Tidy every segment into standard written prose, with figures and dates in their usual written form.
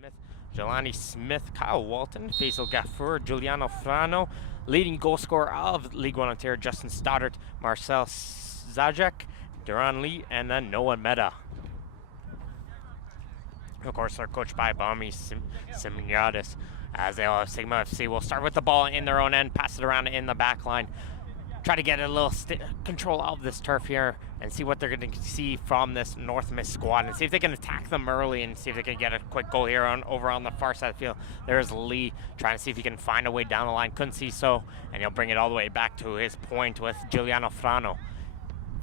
Smith, Jelani Smith, Kyle Walton, Faisal Gafour, Giuliano Frano, leading goal scorer of League One Ontario, Justin Stoddart, Marcel Zajac, Duran Lee, and then Noah Meta. Of course, they're coached by Bami Simoniadis. As they all have Sigma FC will start with the ball in their own end, pass it around in the back line. Try to get a little control of this turf here and see what they're going to see from this North Miss squad and see if they can attack them early and see if they can get a quick goal here over on the far side of the field. There's Lee trying to see if he can find a way down the line. Couldn't see so, and he'll bring it all the way back to his point with Giuliano Frano.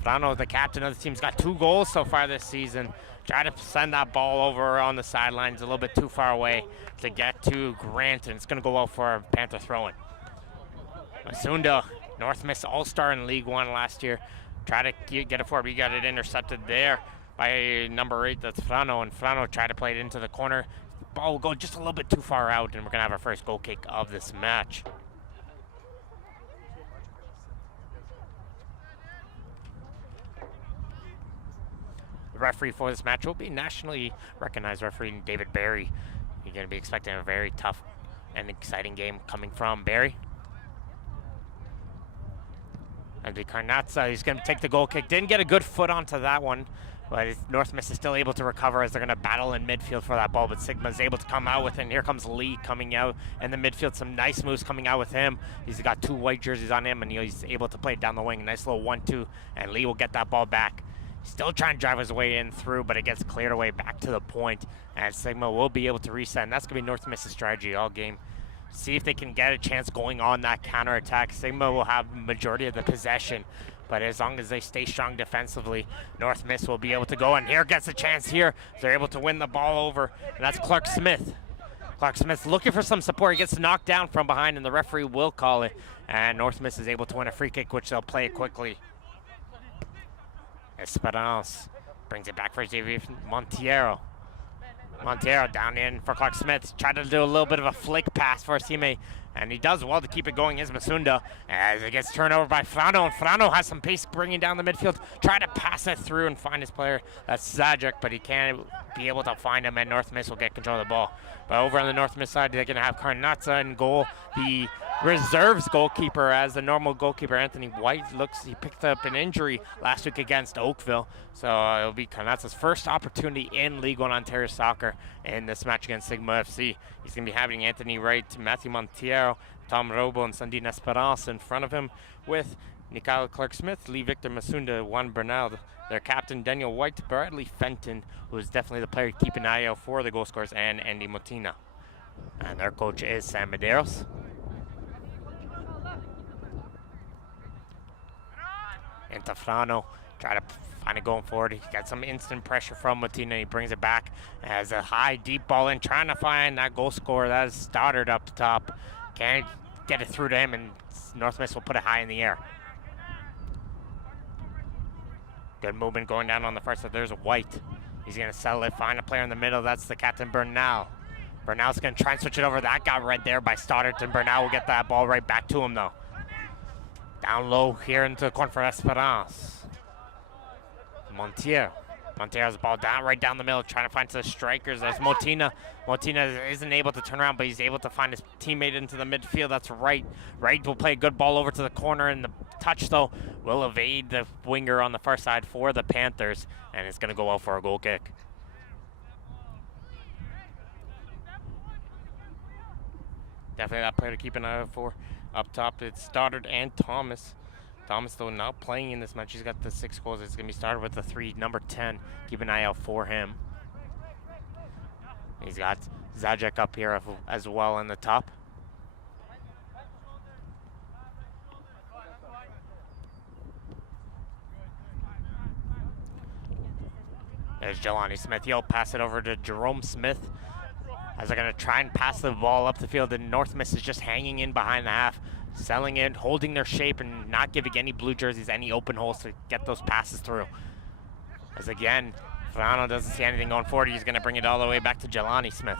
Frano, the captain of the team, has got 2 goals so far this season. Try to send that ball over on the sidelines a little bit too far away to get to Grant, and it's going to go out for a Panther throw-in. Masunda, North Miss All-Star in League One last year. Try to get it forward. We got it intercepted there by number 8, that's Frano, and Frano tried to play it into the corner. The ball will go just a little bit too far out, and we're going to have our first goal kick of this match. The referee for this match will be nationally recognized referee David Barry. You're going to be expecting a very tough and exciting game coming from Barry. Andy Carnazza, he's going to take the goal kick. Didn't get a good foot onto that one, but North Miss is still able to recover as they're going to battle in midfield for that ball, but Sigma's able to come out with it, and here comes Lee coming out in the midfield. Some nice moves coming out with him. He's got 2 white jerseys on him, and he's able to play it down the wing. Nice little 1-2, and Lee will get that ball back. Still trying to drive his way in through, but it gets cleared away back to the point, and Sigma will be able to reset, and that's going to be North Miss's strategy all game. See if they can get a chance going on that counterattack. Sigma will have majority of the possession, but as long as they stay strong defensively, North Miss will be able to go, and here gets a chance here. They're able to win the ball over, and that's Clark Smith. Clark Smith looking for some support. He gets knocked down from behind, and the referee will call it, and North Miss is able to win a free kick, which they'll play it quickly. Esperance brings it back for Xavier Monteiro. Monteiro down in for Clark Smith. Tried to do a little bit of a flick pass for his teammate, and he does well to keep it going. Is Masunda as it gets turned over by Frano, and Frano has some pace bringing down the midfield. Try to pass it through and find his player. That's Zajac, but he can't be able to find him, and North Miss will get control of the ball. But over on the North Miss side, they're going to have Carnazza in goal. The reserves goalkeeper, as the normal goalkeeper Anthony White he picked up an injury last week against Oakville, so it'll be Carnazza's first opportunity in League One Ontario Soccer in this match against Sigma FC. He's going to be having Anthony Wright, Matthew Monteiro, Tom Robo, and Sandine Esperance in front of him, with Nikhil Clark Smith, Lee Victor Masunda, Juan Bernal, their captain Daniel White, Bradley Fenton, who is definitely the player to keep an eye out for the goal scorers, and Andy Motina. And their coach is Sam Medeiros. Into Frano, try to find it going forward. He got some instant pressure from Motina. He brings it back as a high, deep ball in, trying to find that goal scorer. That is Stoddard up top. Can't get it through to him, and North Miss will put it high in the air. Good movement going down on the first side. There's White. He's going to settle it, find a player in the middle. That's the captain, Bernal. Bernal's going to try and switch it over. That got read there by Stoddard, and Bernal will get that ball right back to him, though. Down low here into the corner for Esperance. Monteiro has the ball right down the middle, trying to find some strikers. There's Motina. Motina isn't able to turn around, but he's able to find his teammate into the midfield. That's Wright. Wright will play a good ball over to the corner, and the touch, though, will evade the winger on the far side for the Panthers, and it's going to go out for a goal kick. Definitely that player to keep an eye out for. Up top, it's Stoddard and Thomas. Thomas, though, not playing in this match. He's got the 6 goals. It's going to be started with the 3, number 10. Keep an eye out for him. He's got Zajac up here as well in the top. There's Jelani Smith. He'll pass it over to Jerome Smith, as they're going to try and pass the ball up the field, and North Miss is just hanging in behind the half, selling it, holding their shape, and not giving any blue jerseys any open holes to get those passes through. As again, Frano doesn't see anything going forward. He's going to bring it all the way back to Jelani Smith.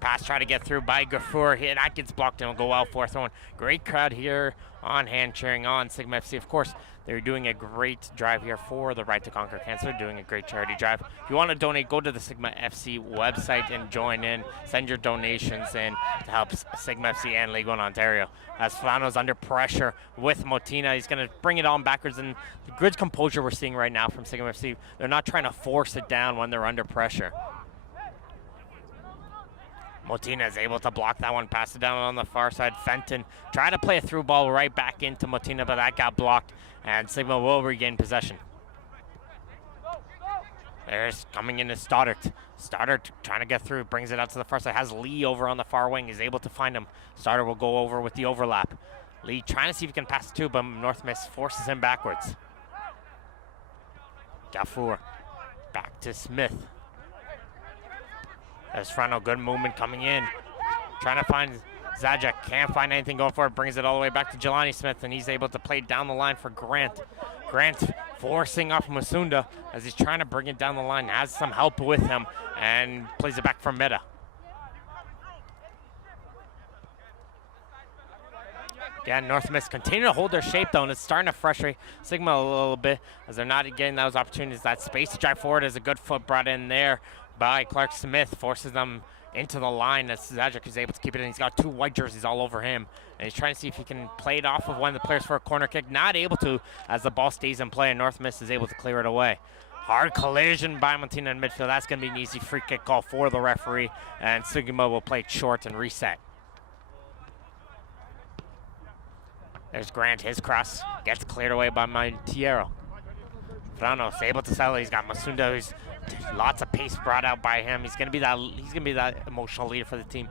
pass try to get through by Gafour. That gets blocked and will go out for a throw. Great crowd here on hand cheering on Sigma FC. Of course, they're doing a great drive here for the Right to Conquer Cancer, doing a great charity drive. If you want to donate, go to the Sigma FC website and join in. Send your donations in to help Sigma FC and League One Ontario. As Flano's under pressure with Motina, he's going to bring it on backwards, and the good composure we're seeing right now from Sigma FC. They're not trying to force it down when they're under pressure. Motina is able to block that one, pass it down on the far side. Fenton tried to play a through ball right back into Motina, but that got blocked, and Sigma will regain possession. There's coming in is Stoddart. Stoddart trying to get through, brings it out to the far side. Has Lee over on the far wing. He's able to find him. Stoddart will go over with the overlap. Lee trying to see if he can pass it too, but North Miss forces him backwards. Gafour back to Smith. There's Frano, good movement coming in. Trying to find Zajac, can't find anything going for it. Brings it all the way back to Jelani Smith, and he's able to play down the line for Grant. Grant forcing off Masunda as he's trying to bring it down the line. Has some help with him and plays it back for Meta. Again, North Miss continue to hold their shape though, and it's starting to frustrate Sigma a little bit as they're not getting those opportunities. That space to drive forward is a good foot brought in there by Clark Smith, forces them into the line as Zajac is able to keep it in. He's got two white jerseys all over him, and he's trying to see if he can play it off of one of the players for a corner kick. Not able to, as the ball stays in play, and North Miss is able to clear it away. Hard collision by Montina in midfield. That's going to be an easy free kick call for the referee, and Sigma will play it short and reset. There's Grant, his cross gets cleared away by Montiero. Frano is able to settle. He's got Masunda, who's lots of pace brought out by him. He's gonna be that emotional leader for the team.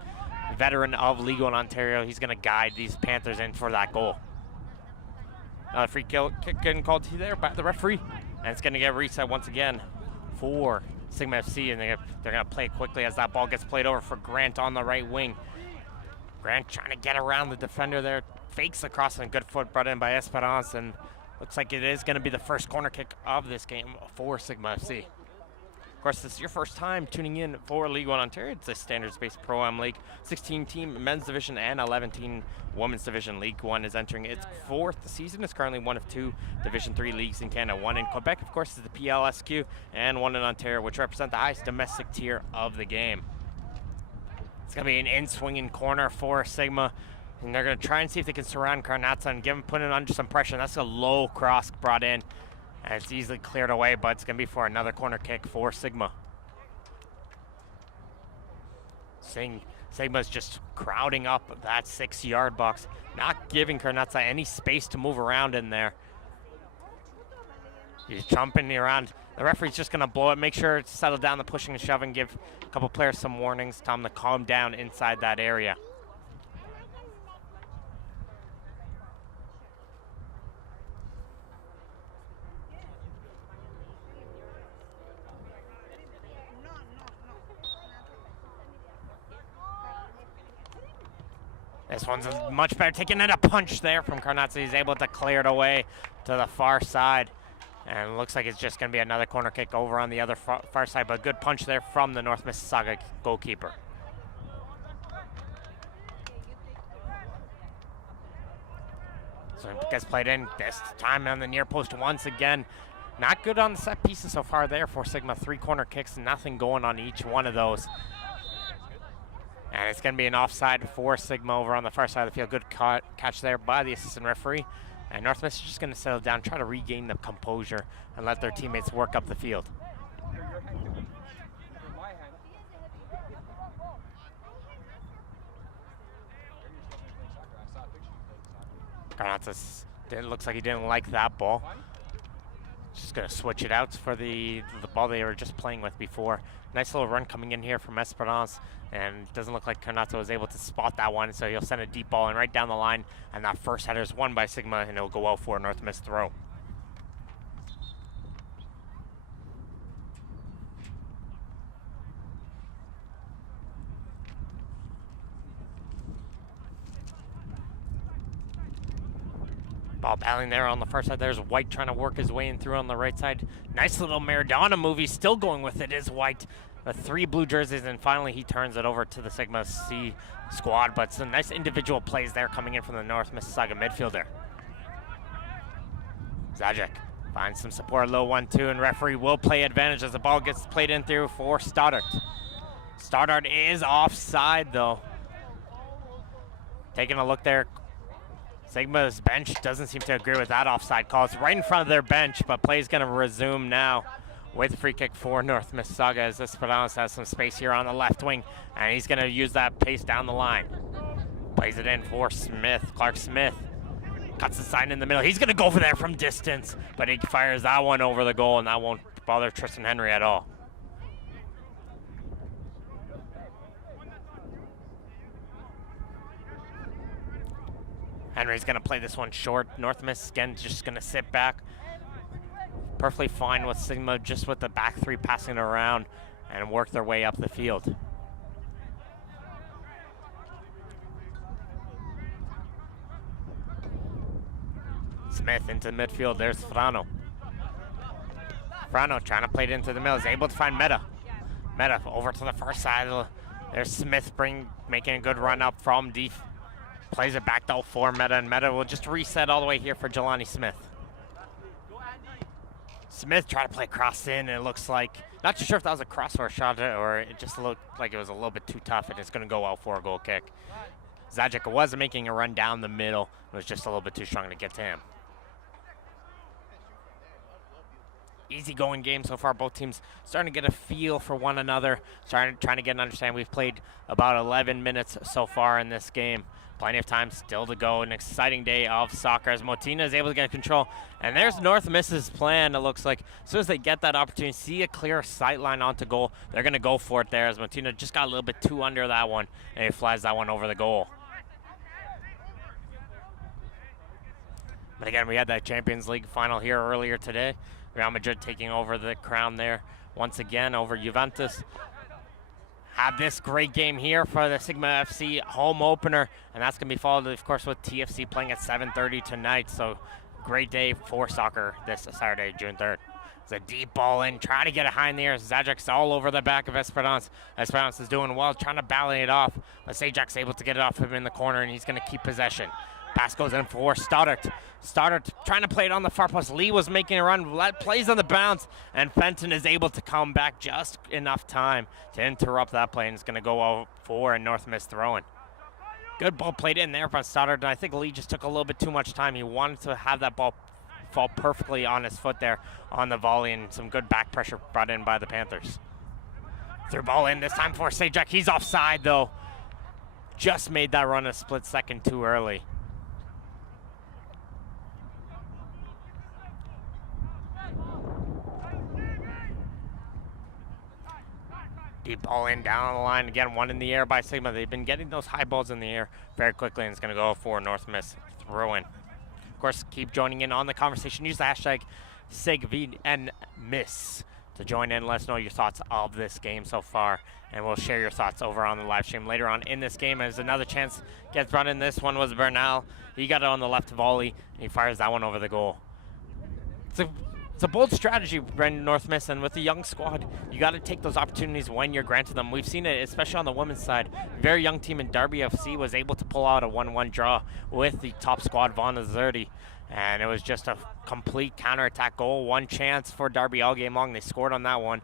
Veteran of League One Ontario. He's gonna guide these Panthers in for that goal. Free kick getting called there by the referee, and it's gonna get reset once again for Sigma FC, and they're gonna play it quickly as that ball gets played over for Grant on the right wing. Grant trying to get around the defender there, fakes the cross, and good foot brought in by Esperance, and looks like it is gonna be the first corner kick of this game for Sigma FC. Of course, this is your first time tuning in for League One Ontario. It's a standards-based Pro-Am League. 16-team men's division and 11-team women's division. League One is entering its fourth season. It's currently one of two Division 3 leagues in Canada. One in Quebec, of course, is the PLSQ, and one in Ontario, which represent the highest domestic tier of the game. It's going to be an in-swinging corner for Sigma, and they're going to try and see if they can surround Karnatsa and put him under some pressure. And that's a low cross brought in. And it's easily cleared away, but it's going to be for another corner kick for Sigma. Sigma's just crowding up that 6-yard box, not giving Karnatsa any space to move around in there. He's jumping around. The referee's just going to blow it, make sure to settle down the pushing and shoving, give a couple players some warnings, tell them to calm down inside that area. This one's much better, taking in a punch there from Karnatsa. He's able to clear it away to the far side. And it looks like it's just going to be another corner kick over on the other far side, but a good punch there from the North Mississauga goalkeeper. So it gets played in, this time on the near post once again. Not good on the set pieces so far there for Sigma. 3 corner kicks, nothing going on each one of those. And it's going to be an offside for Sigma over on the far side of the field. Good catch there by the assistant referee. And North Miss is just going to settle down, try to regain the composure, and let their teammates work up the field. Karnatsa looks like he didn't like that ball. Just going to switch it out for the ball they were just playing with before. Nice little run coming in here from Esperance, and it doesn't look like Karnatsa was able to spot that one, so he'll send a deep ball in right down the line, and that first header is won by Sigma, and it'll go out for a North Miss throw. Ball battling there on the far side. There's White trying to work his way in through on the right side. Nice little Maradona move. He's still going with it, is White. the 3 blue jerseys, and finally he turns it over to the Sigma C squad. But some nice individual plays there coming in from the North Mississauga midfielder. Zajac finds some support, low 1-2, and referee will play advantage as the ball gets played in through for Stoddard. Stoddard is offside though. Taking a look there, Sigma's bench doesn't seem to agree with that offside call. It's right in front of their bench, but play is going to resume now with a free kick for North Mississauga as Esperance has some space here on the left wing, and he's going to use that pace down the line. Plays it in for Smith. Clark Smith cuts the sign in the middle. He's going to go for there from distance, but he fires that one over the goal, and that won't bother Tristan Henry at all. Henry's going to play this one short. North Miss again just going to sit back. Perfectly fine with Sigma, just with the back 3 passing it around and work their way up the field. Smith into midfield. There's Frano. Frano trying to play it into the middle. Is able to find Meta. Meta over to the far side. There's Smith making a good run up from deep. Plays it back though for Meta, and Meta will just reset all the way here for Jelani Smith. Smith tried to play cross in, and it looks like, not too sure if that was a cross or a shot, or it just looked like it was a little bit too tough, and it's going to go out for a goal kick. Zajac was making a run down the middle. It was just a little bit too strong to get to him. Easy going game so far. Both teams starting to get a feel for one another, trying to get an understanding. We've played about 11 minutes so far in this game. Plenty of time still to go. An exciting day of soccer as Motina is able to get control. And there's North Miss's plan. It looks like as soon as they get that opportunity, see a clear sight line onto goal, they're going to go for it there as Motina just got a little bit too under that one, and he flies that one over the goal. But again, we had that Champions League final here earlier today. Real Madrid taking over the crown there once again over Juventus. Have this great game here for the Sigma FC home opener, and that's going to be followed, of course, with TFC playing at 7:30 tonight. So great day for soccer this Saturday, June 3rd. It's a deep ball in, trying to get it high in the air. Zajac's all over the back of Esperance. Esperance is doing well, trying to ballot it off, but Zajac's able to get it off him in the corner, and he's going to keep possession. Pass goes in for Stoddard. Stoddard trying to play it on the far post. Lee was making a run, plays on the bounce, and Fenton is able to come back just enough time to interrupt that play, and it's going to go out for a North Miss throw-in. Good ball played in there by Stoddard, and I think Lee just took a little bit too much time. He wanted to have that ball fall perfectly on his foot there on the volley, and some good back pressure brought in by the Panthers. Through ball in this time for Zajac. He's offside, though. Just made that run a split second too early. Deep ball in, down the line. Again, one in the air by Sigma. They've been getting those high balls in the air very quickly, and it's going to go for North Miss throw-in. Of course, keep joining in on the conversation. Use the hashtag SIGVNMiss to join in. Let us know your thoughts of this game so far, and we'll share your thoughts over on the live stream later on in this game as another chance gets brought in. This one was Bernal. He got it on the left volley, and he fires that one over the goal. It's a bold strategy, Brendan North Miss, and with the young squad, you got to take those opportunities when you're granted them. We've seen it, especially on the women's side. Very young team in Derby FC was able to pull out a 1-1 draw with the top squad, Vaughan Azerti, and it was just a complete counterattack goal. One chance for Derby all game long. They scored on that one.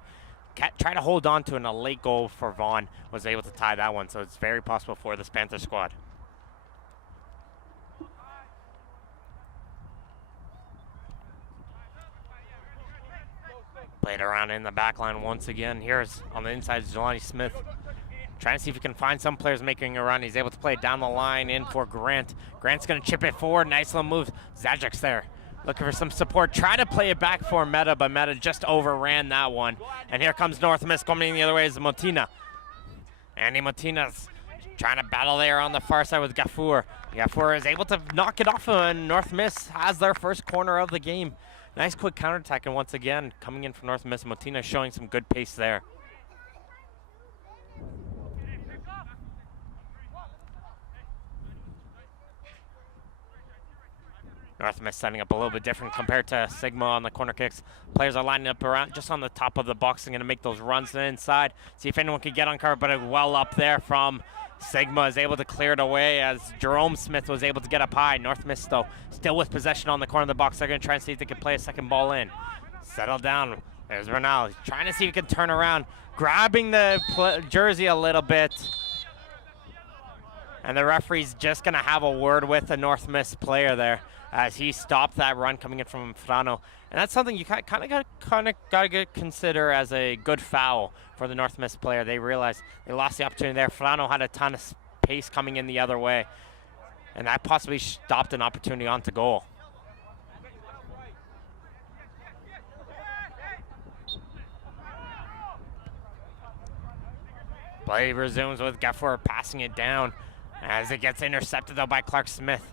Try to hold on to, and a late goal for Vaughan was able to tie that one, so it's very possible for this Panther squad. Played around in the back line once again. Here's on the inside, Jelani Smith. Trying to see if he can find some players making a run. He's able to play it down the line in for Grant. Grant's going to chip it forward. Nice little move. Zajac's there. Looking for some support. Try to play it back for Meta, but Meta just overran that one. And here comes North Miss coming the other way is Motina. Andy Motina's trying to battle there on the far side with Gafour. Gafour is able to knock it off, and North Miss has their first corner of the game. Nice quick counterattack, and once again, coming in from North Miss, Motina showing some good pace there. North Miss setting up a little bit different compared to Sigma on the corner kicks. Players are lining up around just on the top of the box and going to make those runs to the inside. See if anyone can get on cover, but it well up there from Sigma is able to clear it away as Jerome Smith was able to get up high. North Miss, though, still with possession on the corner of the box. They're going to try and see if they can play a second ball in. Settle down. There's Bernal. He's trying to see if he can turn around, grabbing the jersey a little bit. And the referee's just going to have a word with the North Miss player there as he stopped that run coming in from Frano. And that's something you kind of got to consider as a good foul for the North Miss player. They realized they lost the opportunity there. Frano had a ton of pace coming in the other way, and that possibly stopped an opportunity onto goal. Play resumes with Gafford passing it down as it gets intercepted though by Clark Smith.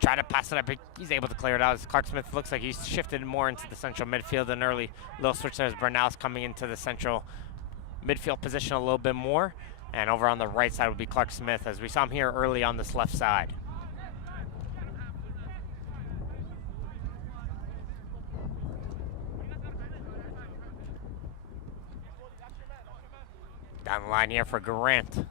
Try to pass it up, but he's able to clear it out as Clark Smith looks like he's shifted more into the central midfield. An early little switch there as Bernal's coming into the central midfield position a little bit more. And over on the right side would be Clark Smith as we saw him here early on this left side. Down the line here for Grant.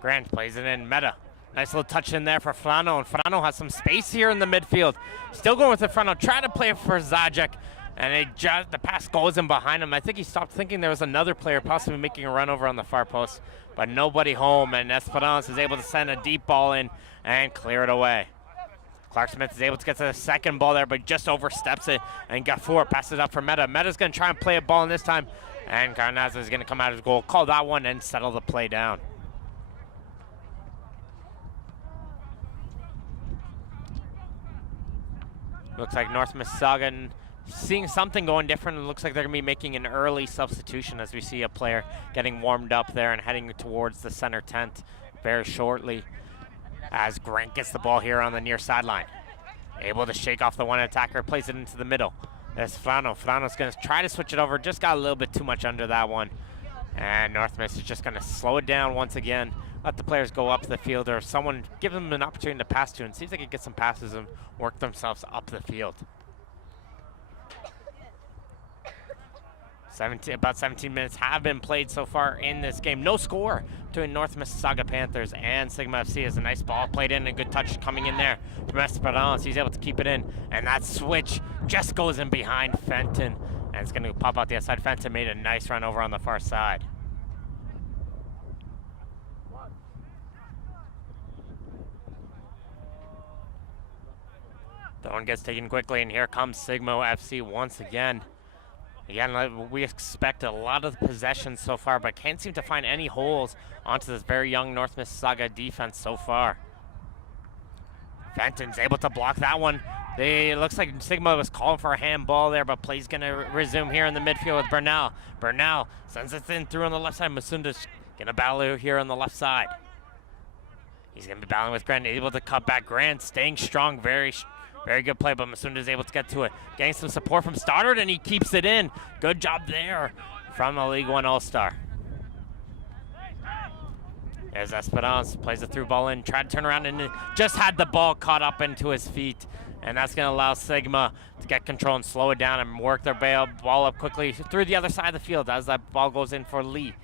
Grant plays it in, Meta. Nice little touch in there for Frano, and Frano has some space here in the midfield. Still going with the Frano, trying to play it for Zajic, and the pass goes in behind him. I think he stopped thinking there was another player possibly making a run over on the far post, but nobody home, and Esperance is able to send a deep ball in and clear it away. Clark Smith is able to get to the second ball there, but just oversteps it, and Gafford passes it up for Meta. Meta's going to try and play a ball in this time, and Carnaza is going to come out of his goal, call that one, and settle the play down. Looks like North Mississauga seeing something going different. It looks like they're going to be making an early substitution as we see a player getting warmed up there and heading towards the center tent very shortly as Grant gets the ball here on the near sideline. Able to shake off the one attacker, plays it into the middle. There's Frano. Frano's going to try to switch it over. Just got a little bit too much under that one. And North Miss is just going to slow it down once again. Let the players go up the field or someone give them an opportunity to pass to and see if they can get some passes and work themselves up the field. About 17 minutes have been played so far in this game. No score between North Mississauga Panthers and Sigma FC as a nice ball played in, a good touch coming in there from Esperance. He's able to keep it in, and that switch just goes in behind Fenton, and it's going to pop out the outside. Fenton made a nice run over on the far side. The one gets taken quickly, and here comes Sigma FC once again. Again, we expect a lot of the possession so far, but can't seem to find any holes onto this very young North Mississauga defense so far. Fenton's able to block that one. It looks like Sigma was calling for a handball there, but play's going to resume here in the midfield with Bernal. Bernal sends it in through on the left side. Masunda's going to battle here on the left side. He's going to be battling with Grant, able to cut back. Grant staying strong, very good play, but Masunda is able to get to it. Getting some support from Stoddard, and he keeps it in. Good job there from the League One All-Star. There's Esperance, plays a through ball in, tried to turn around, and just had the ball caught up into his feet. And that's going to allow Sigma to get control and slow it down and work their ball up quickly through the other side of the field as that ball goes in for Lee.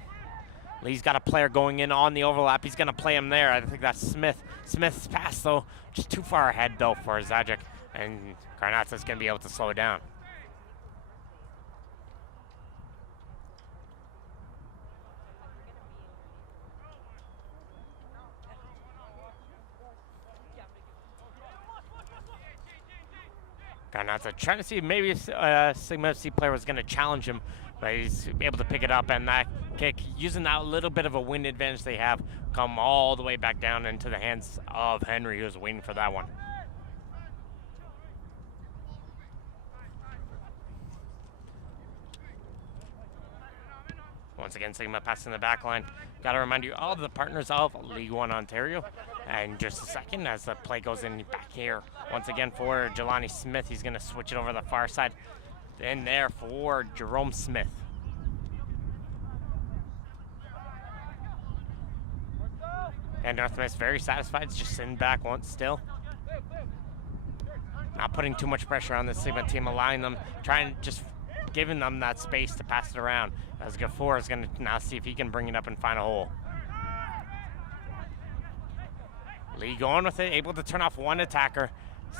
Lee's got a player going in on the overlap. He's going to play him there. I think that's Smith. Smith's pass, though, just too far ahead, though, for Zajic. And Carnazza's going to be able to slow it down. Carnazza trying to see if maybe a Sigma FC player was going to challenge him, but he's able to pick it up, and that kick, using that little bit of a wind advantage they have, come all the way back down into the hands of Henry, who was waiting for that one. Once again, Sigma passing the back line. Got to remind you, all of the partners of League One Ontario. And just a second, as the play goes in back here, once again for Jelani Smith. He's going to switch it over the far side. In there for Jerome Smith. And North Miss very satisfied. It's just sitting back once still. not putting too much pressure on the Sigma team, allowing them, trying just giving them that space to pass it around. As Gafour is going to now see if he can bring it up and find a hole. Lee going with it, able to turn off one attacker.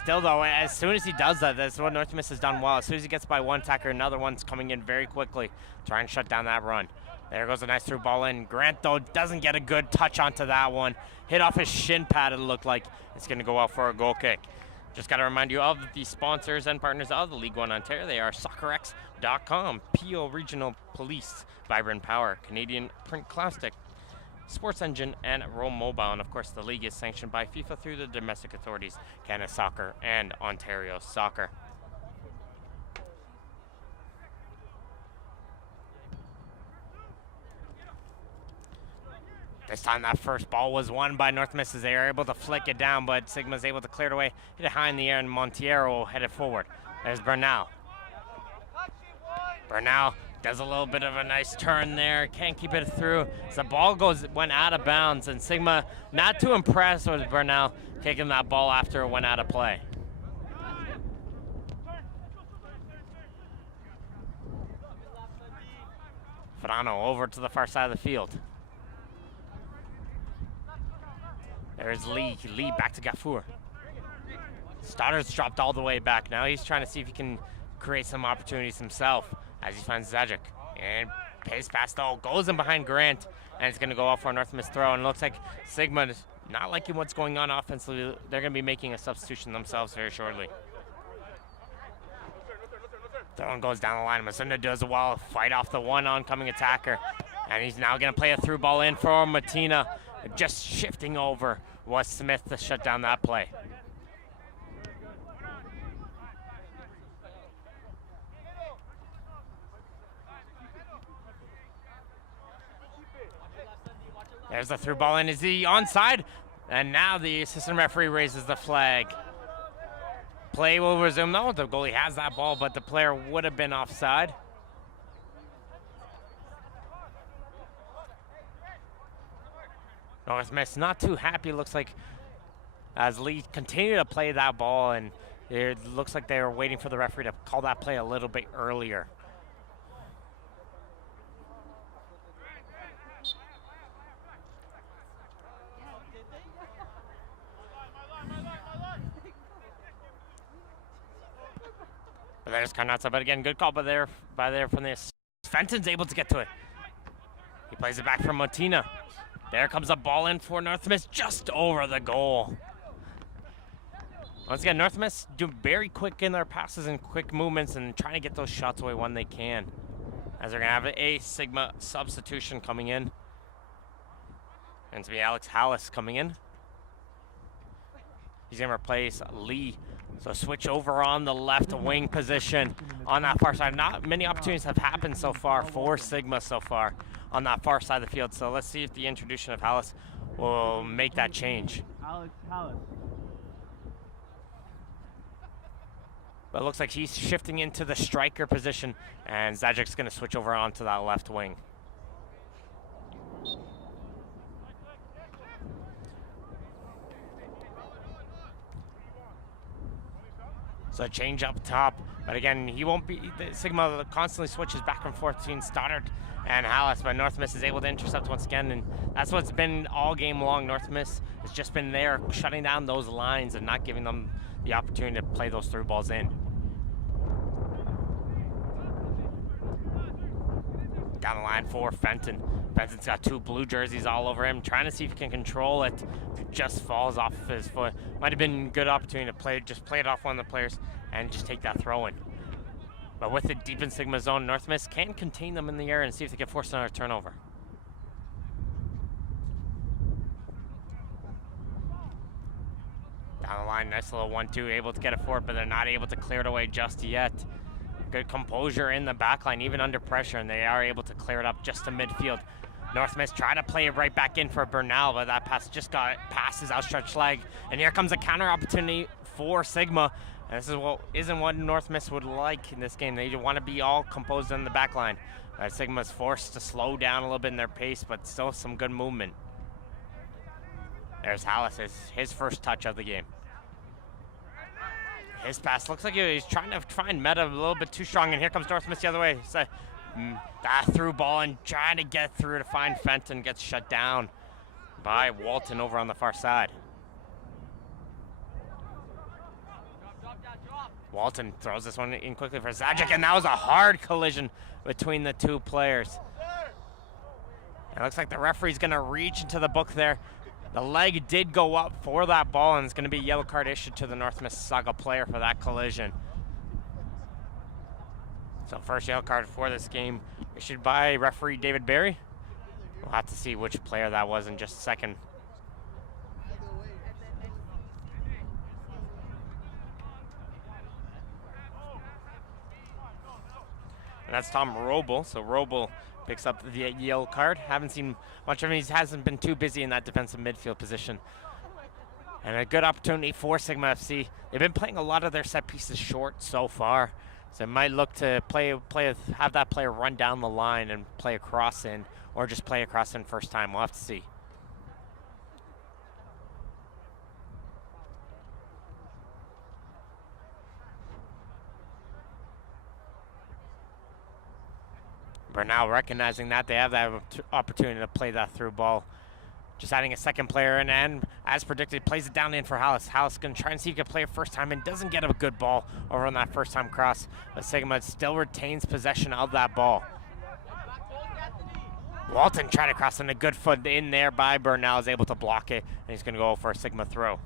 Still though, as soon as he does that, that's what North Miss has done well. As soon as he gets by one attacker, another one's coming in very quickly, trying to shut down that run. There goes a nice through ball in. Grant though doesn't get a good touch onto that one. Hit off his shin pad, it looked like. It's going to go out for a goal kick. Just got to remind you of the sponsors and partners of the League One Ontario. They are SoccerX.com, PO Regional Police, Vibrant Power, Canadian Print Plastic, Sports Engine, and Rome Mobile. And of course, the league is sanctioned by FIFA through the domestic authorities, Canada Soccer and Ontario Soccer. This time that first ball was won by North Miss as they were able to flick it down, but Sigma's able to clear it away, hit it high in the air, and Monteiro headed forward. There's Bernal. Bernal does a little bit of a nice turn there, can't keep it through. So the ball went out of bounds, and Sigma not too impressed with Bernal taking that ball after it went out of play. Frano over to the far side of the field. There's Lee. Lee back to Gafour. Stoddard's dropped all the way back. Now he's trying to see if he can create some opportunities himself as he finds Zajic. And pace pass though goes in behind Grant, and it's going to go off for a North Miss throw. And it looks like Sigma is not liking what's going on offensively. They're going to be making a substitution themselves very shortly. Throw goes down the line. Masunda does well. Fight off the one oncoming attacker. And he's now going to play a through ball in for Matina. Just shifting over was Smith to shut down that play. There's the through ball in. Is he onside? And now the assistant referee raises the flag. Play will resume though. The goalie has that ball, but the player would have been offside. North Miss not too happy, looks like, as Lee continued to play that ball, and it looks like they were waiting for the referee to call that play a little bit earlier. But there's Carnazza, but again, good call by there from this. Fenton's able to get to it. He plays it back from Motina. There comes a ball in for North Miss, just over the goal. Once again, North Miss do very quick in their passes and quick movements and trying to get those shots away when they can. As they're going to have a Sigma substitution coming in. And it's going to be Alex Hallis coming in. He's going to replace Lee. So switch over on the left wing position on that far side. Not many opportunities have happened so far for Sigma so far on that far side of the field. So let's see if the introduction of Hallis will make that change. Alex Hallis. But it looks like he's shifting into the striker position, and Zajic's going to switch over onto that left wing. So change up top, but again, he won't be, Sigma constantly switches back and forth between Stoddard and Hallis, but North Miss is able to intercept once again, and that's what's been all game long. North Miss has just been there shutting down those lines and not giving them the opportunity to play those through balls in. Down the line for Fenton. Fenton's got two blue jerseys all over him, trying to see if he can control it. It just falls off of his foot. Might have been a good opportunity to play it off one of the players and just take that throw in. But with it deep in Sigma zone, North Miss can contain them in the air and see if they can force another turnover. Down the line, nice little 1-2, able to get it forward, but they're not able to clear it away just yet. Good composure in the back line, even under pressure, and they are able to clear it up just to midfield. North Miss try to play it right back in for Bernal, but that pass just got past his outstretched leg. And here comes a counter opportunity for Sigma. And this is isn't what North Miss would like in this game. They want to be all composed in the back line. Sigma's forced to slow down a little bit in their pace, but still some good movement. There's Hallis, his first touch of the game. His pass looks like he's trying to find meta a little bit too strong, and here comes North Miss the other way. So, that through ball and trying to get through to find Fenton, gets shut down by Walton over on the far side. Walton throws this one in quickly for Zajic, and that was a hard collision between the two players. It looks like the referee's going to reach into the book there. The leg did go up for that ball, and it's going to be a yellow card issued to the North Mississauga player for that collision. So first yellow card for this game issued by referee David Barry. We'll have to see which player that was in just a second. And that's Tom Roble. So Roble picks up the yellow card. Haven't seen much of him. He hasn't been too busy in that defensive midfield position. And a good opportunity for Sigma FC. They've been playing a lot of their set pieces short so far. So it might look to have that player run down the line and play a cross in, or just play a cross in first time. We'll have to see. Bernal recognizing that they have that opportunity to play that through ball. Just adding a second player in, and as predicted, plays it down in for Hallis. Hallis going to try and see if he can play it first time and doesn't get a good ball over on that first time cross. But Sigma still retains possession of that ball. Walton trying to cross in a good foot in there by Bernal, is able to block it, and he's going to go for a Sigma throw.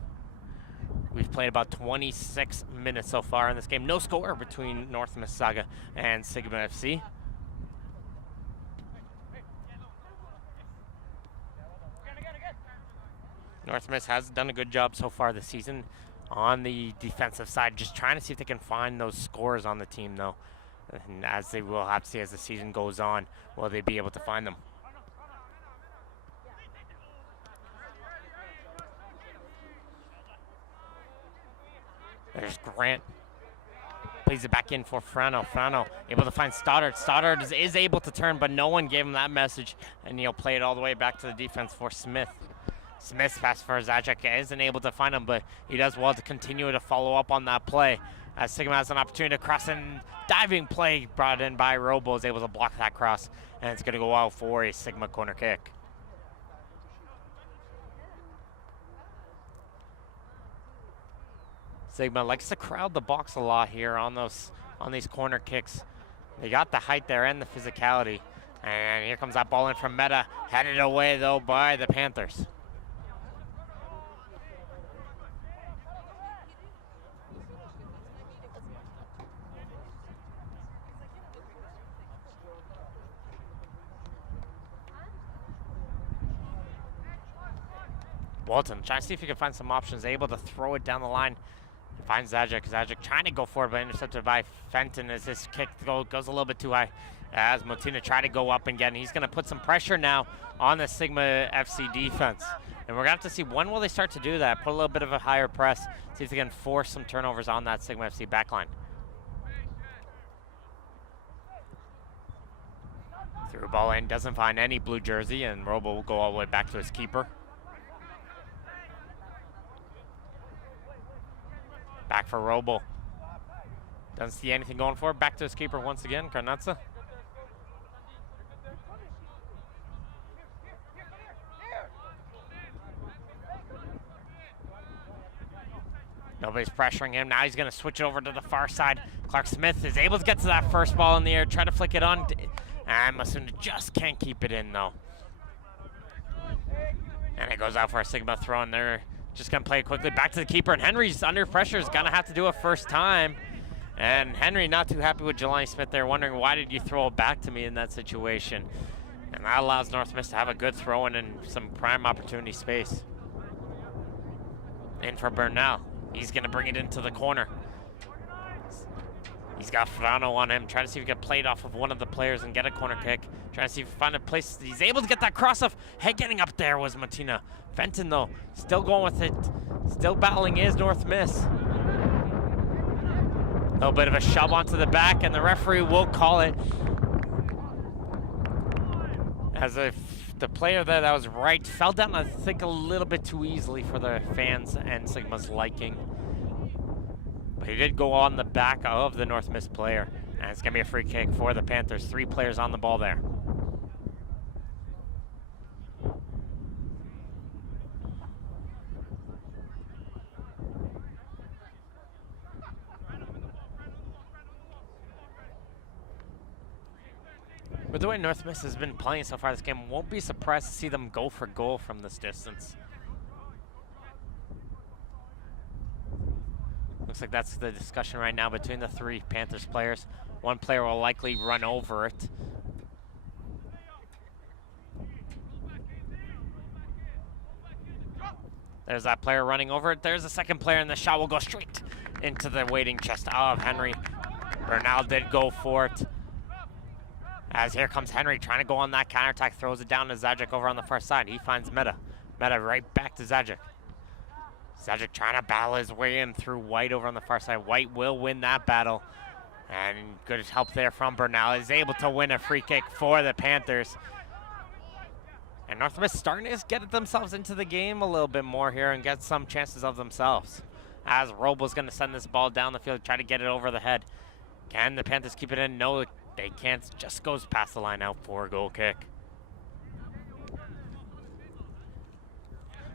We've played about 26 minutes so far in this game. No score between North Mississauga and Sigma FC. North Miss has done a good job so far this season on the defensive side, just trying to see if they can find those scores on the team, though. And as they will have to see as the season goes on, will they be able to find them? There's Grant. Plays it back in for Frano. Frano able to find Stoddard. Stoddard is able to turn, but no one gave him that message, and he'll play it all the way back to the defense for Smith. Smith's pass for Zajic isn't able to find him, but he does well to continue to follow up on that play. As Sigma has an opportunity to cross in, diving play brought in by Robo is able to block that cross, and it's going to go out for a Sigma corner kick. Sigma likes to crowd the box a lot here on these corner kicks. They got the height there and the physicality. And here comes that ball in from Meta, headed away though by the Panthers. Walton trying to see if he can find some options, able to throw it down the line. Finds Zajic. Zajic trying to go for it, but intercepted by Fenton as his kick goes a little bit too high. As Motina tried to go up and get, and he's going to put some pressure now on the Sigma FC defense. And we're going to have to see when will they start to do that, put a little bit of a higher press, see if they can force some turnovers on that Sigma FC backline. Threw a ball in, doesn't find any blue jersey, and Robo will go all the way back to his keeper. Back for Robo. Doesn't see anything going for it. Back to his keeper once again, Carnazza. Nobody's pressuring him. Now he's going to switch it over to the far side. Clark Smith is able to get to that first ball in the air, try to flick it on. And Masunda just can't keep it in, though. And it goes out for a Sigma throw in there. Just going to play it quickly back to the keeper, and Henry's under pressure. Is going to have to do it first time. And Henry not too happy with Jelani Smith there, wondering why did you throw it back to me in that situation. And that allows North Miss to have a good throw in and some prime opportunity space. In for Bernal. He's going to bring it into the corner. He's got Frano on him, trying to see if he can play it off of one of the players and get a corner kick. Trying to see if he can find a place. He's able to get that cross off. Head getting up there was Martina. Fenton, though, still going with it. Still battling is North Miss. A little bit of a shove onto the back, and the referee will call it. As if the player there that was right fell down, I think, a little bit too easily for the fans and Sigma's liking. But he did go on the back of the North Miss player. And it's going to be a free kick for the Panthers. 3 players on the ball there. With the way North Miss has been playing so far this game, won't be surprised to see them go for goal from this distance. Looks like that's the discussion right now between the 3 Panthers players. One player will likely run over it. There's that player running over it. There's a second player, and the shot will go straight into the waiting chest of Henry. Bernal did go for it. As here comes Henry trying to go on that counterattack, throws it down to Zajic over on the far side. He finds Meta. Meta right back to Zajic. Zajic trying to battle his way in through White over on the far side. White will win that battle. And good help there from Bernal. Is able to win a free kick for the Panthers. And North Miss starting to get themselves into the game a little bit more here and get some chances of themselves. As Robles going to send this ball down the field, try to get it over the head. Can the Panthers keep it in? No, they can't. Just goes past the line out for a goal kick.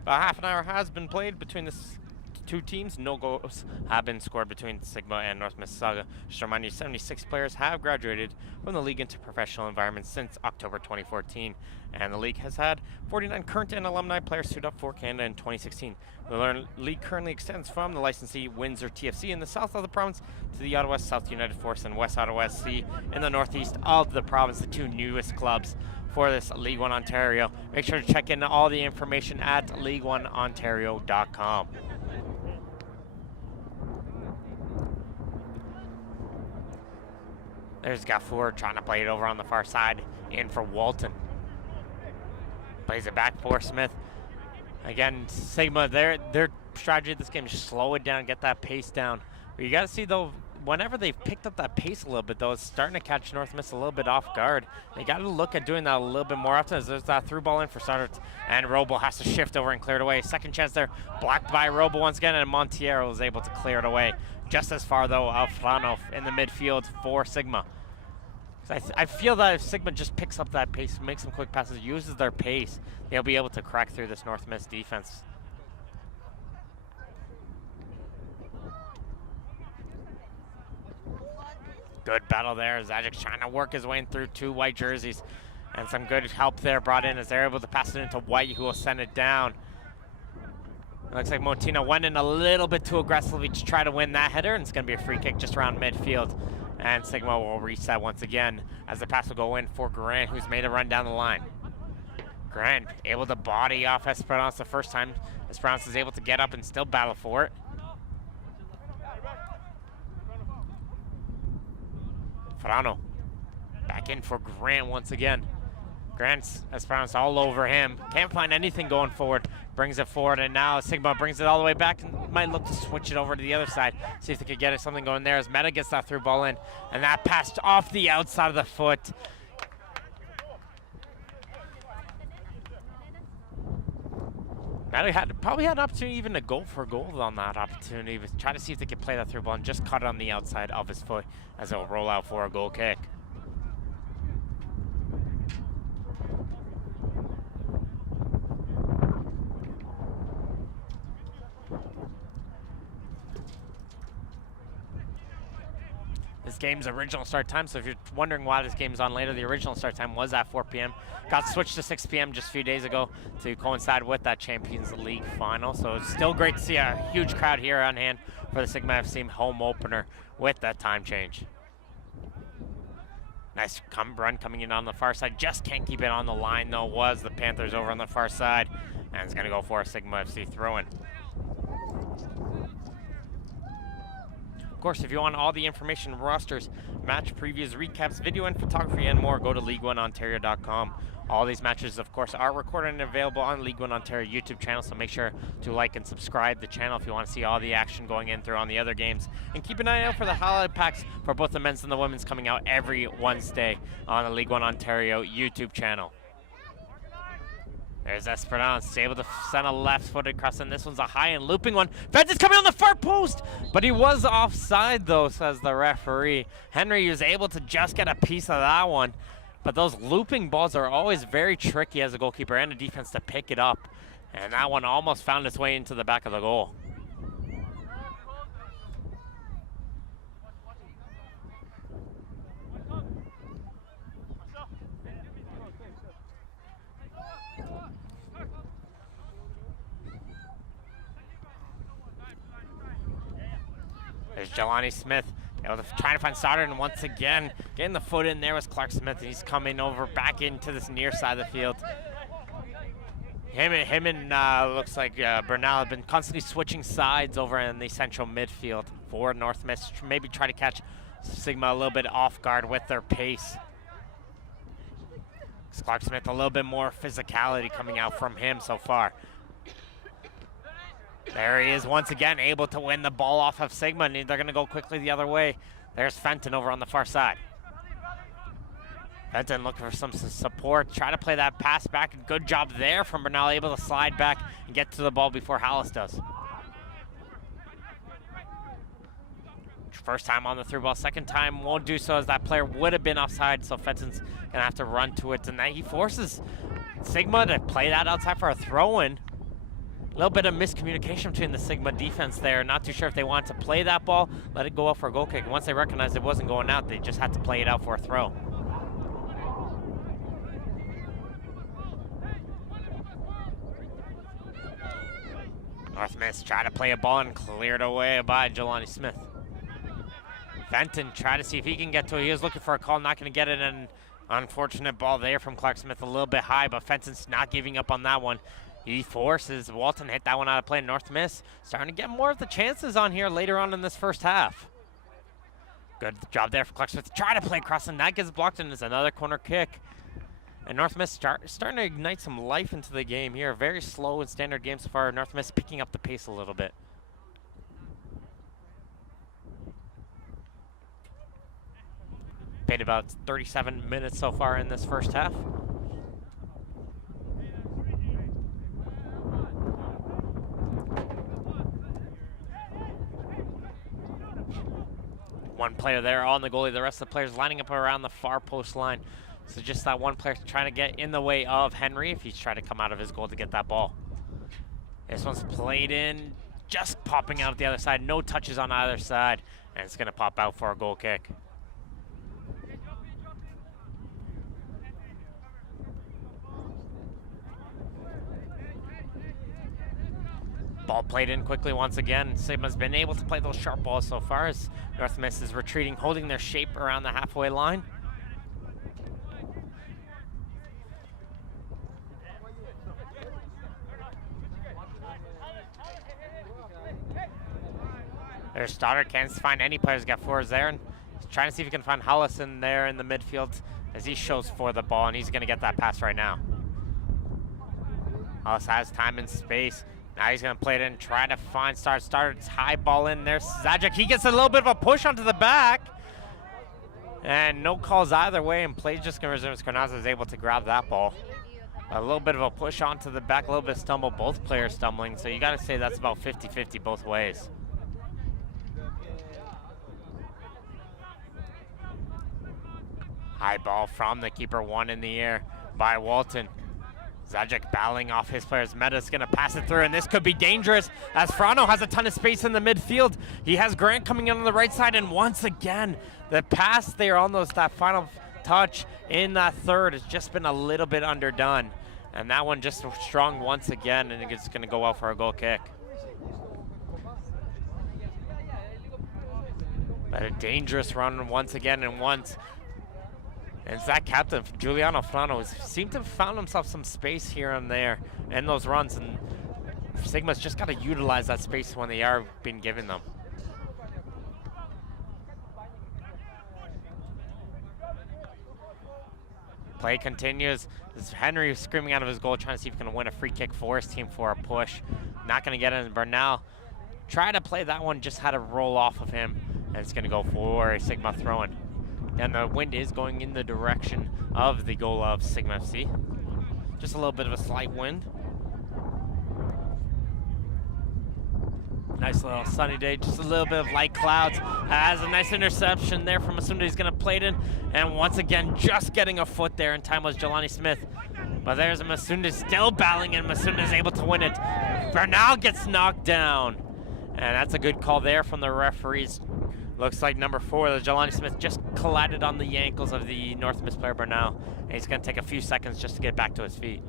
About half an hour has been played between the 2 teams. No goals have been scored between Sigma and North Mississauga. Just to remind you, 76 players have graduated from the league into professional environments since October 2014. And the league has had 49 current and alumni players suit up for Canada in 2016. The league currently extends from the licensee Windsor TFC in the south of the province to the Ottawa South United Force and West Ottawa SC in the northeast of the province, the 2 newest clubs for this League One Ontario. Make sure to check in all the information at league1ontario.com. There's Gafour trying to play it over on the far side, in for Walton. Plays it back for Smith. Again, Sigma, their strategy of this game is slow it down, get that pace down. But you got to see, though, whenever they've picked up that pace a little bit, though, it's starting to catch North Miss a little bit off guard. They got to look at doing that a little bit more often, as there's that through ball in for starters, and Robo has to shift over and clear it away. Second chance there, blocked by Robo once again, and Montiero was able to clear it away. Just as far, though, Alfrano in the midfield for Sigma. I feel that if Sigma just picks up that pace, makes some quick passes, uses their pace, they'll be able to crack through this North Miss defense. Good battle there. Zajic trying to work his way in through 2 white jerseys. And some good help there brought in as they're able to pass it into White, who will send it down. It looks like Motina went in a little bit too aggressively to try to win that header, and it's going to be a free kick just around midfield. And Sigma will reset once again as the pass will go in for Grant, who's made a run down the line. Grant able to body off Esperance the first time. Esperance is able to get up and still battle for it. Frano back in for Grant once again. Grant's Esperance all over him. Can't find anything going forward. Brings it forward, and now Sigma brings it all the way back and might look to switch it over to the other side. See if they could get something going there as Meta gets that through ball in. And that passed off the outside of the foot. Meta probably had an opportunity even to go for a goal on that opportunity. But try to see if they could play that through ball and just cut it on the outside of his foot as it will roll out for a goal kick. This game's original start time, so if you're wondering why this game's on later, the original start time was at 4 p.m. Got switched to 6 p.m. just a few days ago to coincide with that Champions League final. So it's still great to see a huge crowd here on hand for the Sigma FC home opener with that time change. Nice run coming in on the far side. Just can't keep it on the line, though, was the Panthers over on the far side. And it's going to go for a Sigma FC throw-in. Of course, if you want all the information, rosters, match previews, recaps, video and photography, and more, go to league1ontario.com. All these matches, of course, are recorded and available on League One Ontario YouTube channel, so make sure to like and subscribe the channel if you want to see all the action going in through on the other games. And keep an eye out for the highlight packs for both the men's and the women's coming out every Wednesday on the League One Ontario YouTube channel. There's Esperance, able to send a left-footed cross, and this one's a high and looping one. Fenton's coming on the far post, but he was offside though, says the referee. Henry was able to just get a piece of that one, but those looping balls are always very tricky as a goalkeeper and a defense to pick it up. And that one almost found its way into the back of the goal. There's Jelani Smith able to try to find Stoddard, and once again getting the foot in there was Clark Smith, and he's coming over back into this near side of the field. Him and looks like Bernal have been constantly switching sides over in the central midfield for North Miss, maybe try to catch Sigma a little bit off guard with their pace. Clark Smith, a little bit more physicality coming out from him so far. There he is once again, able to win the ball off of Sigma, and they're going to go quickly the other way. There's Fenton over on the far side. Fenton looking for some support, try to play that pass back. Good job there from Bernal, able to slide back and get to the ball before Hallis does. First time on the through ball, second time won't do so as that player would have been offside, so Fenton's going to have to run to it. And then he forces Sigma to play that outside for a throw-in. A little bit of miscommunication between the Sigma defense there. Not too sure if they wanted to play that ball, let it go out for a goal kick. And once they recognized it wasn't going out, they just had to play it out for a throw. North Miss try to play a ball and cleared away by Jelani Smith. Fenton try to see if he can get to it. He was looking for a call, not going to get it. An unfortunate ball there from Clark Smith, a little bit high, but Fenton's not giving up on that one. He forces Walton, hit that one out of play. North Miss starting to get more of the chances on here later on in this first half. Good job there for Clark Smith. Try to play across, and that gets blocked, and there's another corner kick. And North Miss starting to ignite some life into the game here. Very slow and standard game so far. North Miss picking up the pace a little bit. Played about 37 minutes so far in this first half. One player there on the goalie, the rest of the players lining up around the far post line. So just that one player trying to get in the way of Henry if he's trying to come out of his goal to get that ball. This one's played in, just popping out at the other side. No touches on either side, and it's going to pop out for a goal kick. Ball played in quickly once again. Sigma's been able to play those sharp balls so far as North Miss is retreating, holding their shape around the halfway line. There's Stoddard, can't find any players, got fours there, and he's trying to see if he can find Hollison there in the midfield as he shows for the ball, and he's gonna get that pass right now. Hollis has time and space. Now he's going to play it in, try to find Stoddard's high ball in there. Zajac, he gets a little bit of a push onto the back. And no calls either way, and play just going to resume. Scarnazza is able to grab that ball. A little bit of a push onto the back, a little bit of stumble, both players stumbling. So you got to say that's about 50-50 both ways. High ball from the keeper, one in the air by Walton. Zajac battling off his players. Meta's going to pass it through, and this could be dangerous as Frano has a ton of space in the midfield. He has Grant coming in on the right side, and once again, the pass there on that final touch in that third has just been a little bit underdone. And that one just strong once again, and it's going to go out for a goal kick. But a dangerous run once again, and once. And it's that captain, Giuliano Frano, seemed to have found himself some space here and there in those runs, and Sigma's just got to utilize that space when they are being given them. Play continues. This is Henry screaming out of his goal, trying to see if he can win a free kick for his team for a push. Not going to get it, and Bernal tried to play that one, just had to roll off of him, and it's going to go for a Sigma throw-in. And the wind is going in the direction of the goal of Sigma FC. Just a little bit of a slight wind. Nice little sunny day, just a little bit of light clouds. Has a nice interception there from Masunda. He's gonna play it in, and once again, just getting a foot there in time was Jelani Smith. But there's a Masunda still battling, and Masunda is able to win it. Bernal gets knocked down, and that's a good call there from the referees. Looks like number 4, the Jelani Smith, just collided on the ankles of the North Miss player Bernal, and he's gonna take a few seconds just to get back to his feet.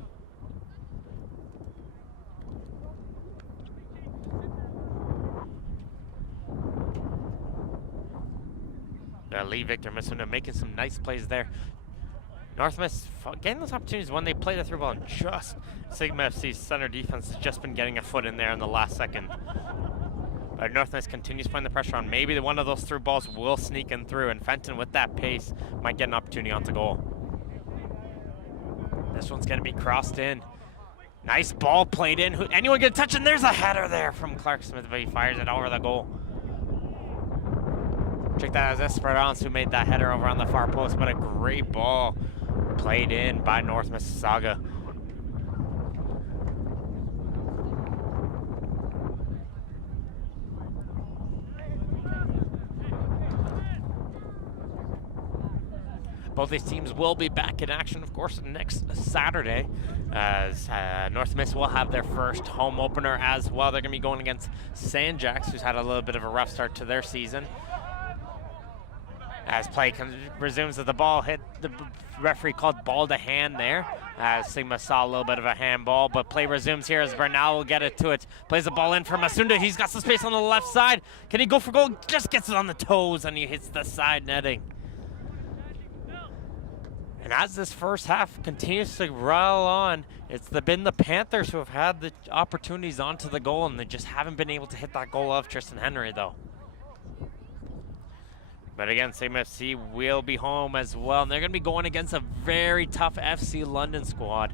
Lee Victor Masunda making some nice plays there. North Miss getting those opportunities when they play the through ball, and just Sigma FC's center defense has just been getting a foot in there in the last second. But North Miss continues putting the pressure on. Maybe one of those through balls will sneak in through, and Fenton with that pace might get an opportunity onto goal. This one's going to be crossed in. Nice ball played in. Anyone get a touch? And there's a header there from Clark Smith, but he fires it over the goal. Check that as Esperance who made that header over on the far post, but a great ball played in by North Mississauga. Both these teams will be back in action, of course, next Saturday, as North Miss will have their first home opener as well. They're going to be going against Sandjacks, who's had a little bit of a rough start to their season. As play resumes, the ball hit, the referee called ball to hand there, as Sigma saw a little bit of a handball, but play resumes here as Bernal will get it to it. Plays the ball in for Masunda. He's got some space on the left side. Can he go for goal? Just gets it on the toes, and he hits the side netting. And as this first half continues to roll on, it's been the Panthers who have had the opportunities onto the goal, and they just haven't been able to hit that goal of Tristan Henry, though. But again, Sigma FC will be home as well, and they're going to be going against a very tough FC London squad.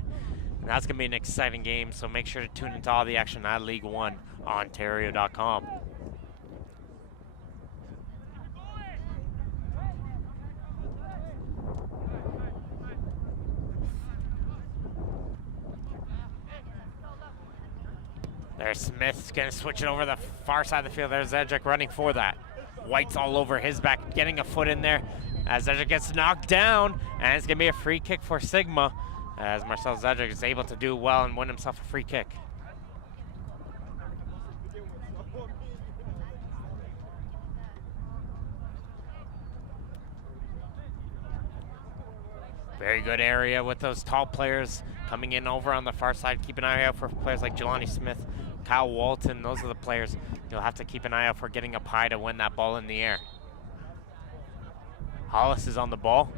And that's going to be an exciting game, so make sure to tune into all the action at League1Ontario.com. There's Smith going to switch it over the far side of the field. There's Zedric running for that. White's all over his back, getting a foot in there as Zedric gets knocked down, and it's going to be a free kick for Sigma as Marcel Zedric is able to do well and win himself a free kick. Very good area with those tall players coming in over on the far side. Keep an eye out for players like Jelani Smith, Kyle Walton. Those are the players you'll have to keep an eye out for getting up high to win that ball in the air. Hollis is on the ball.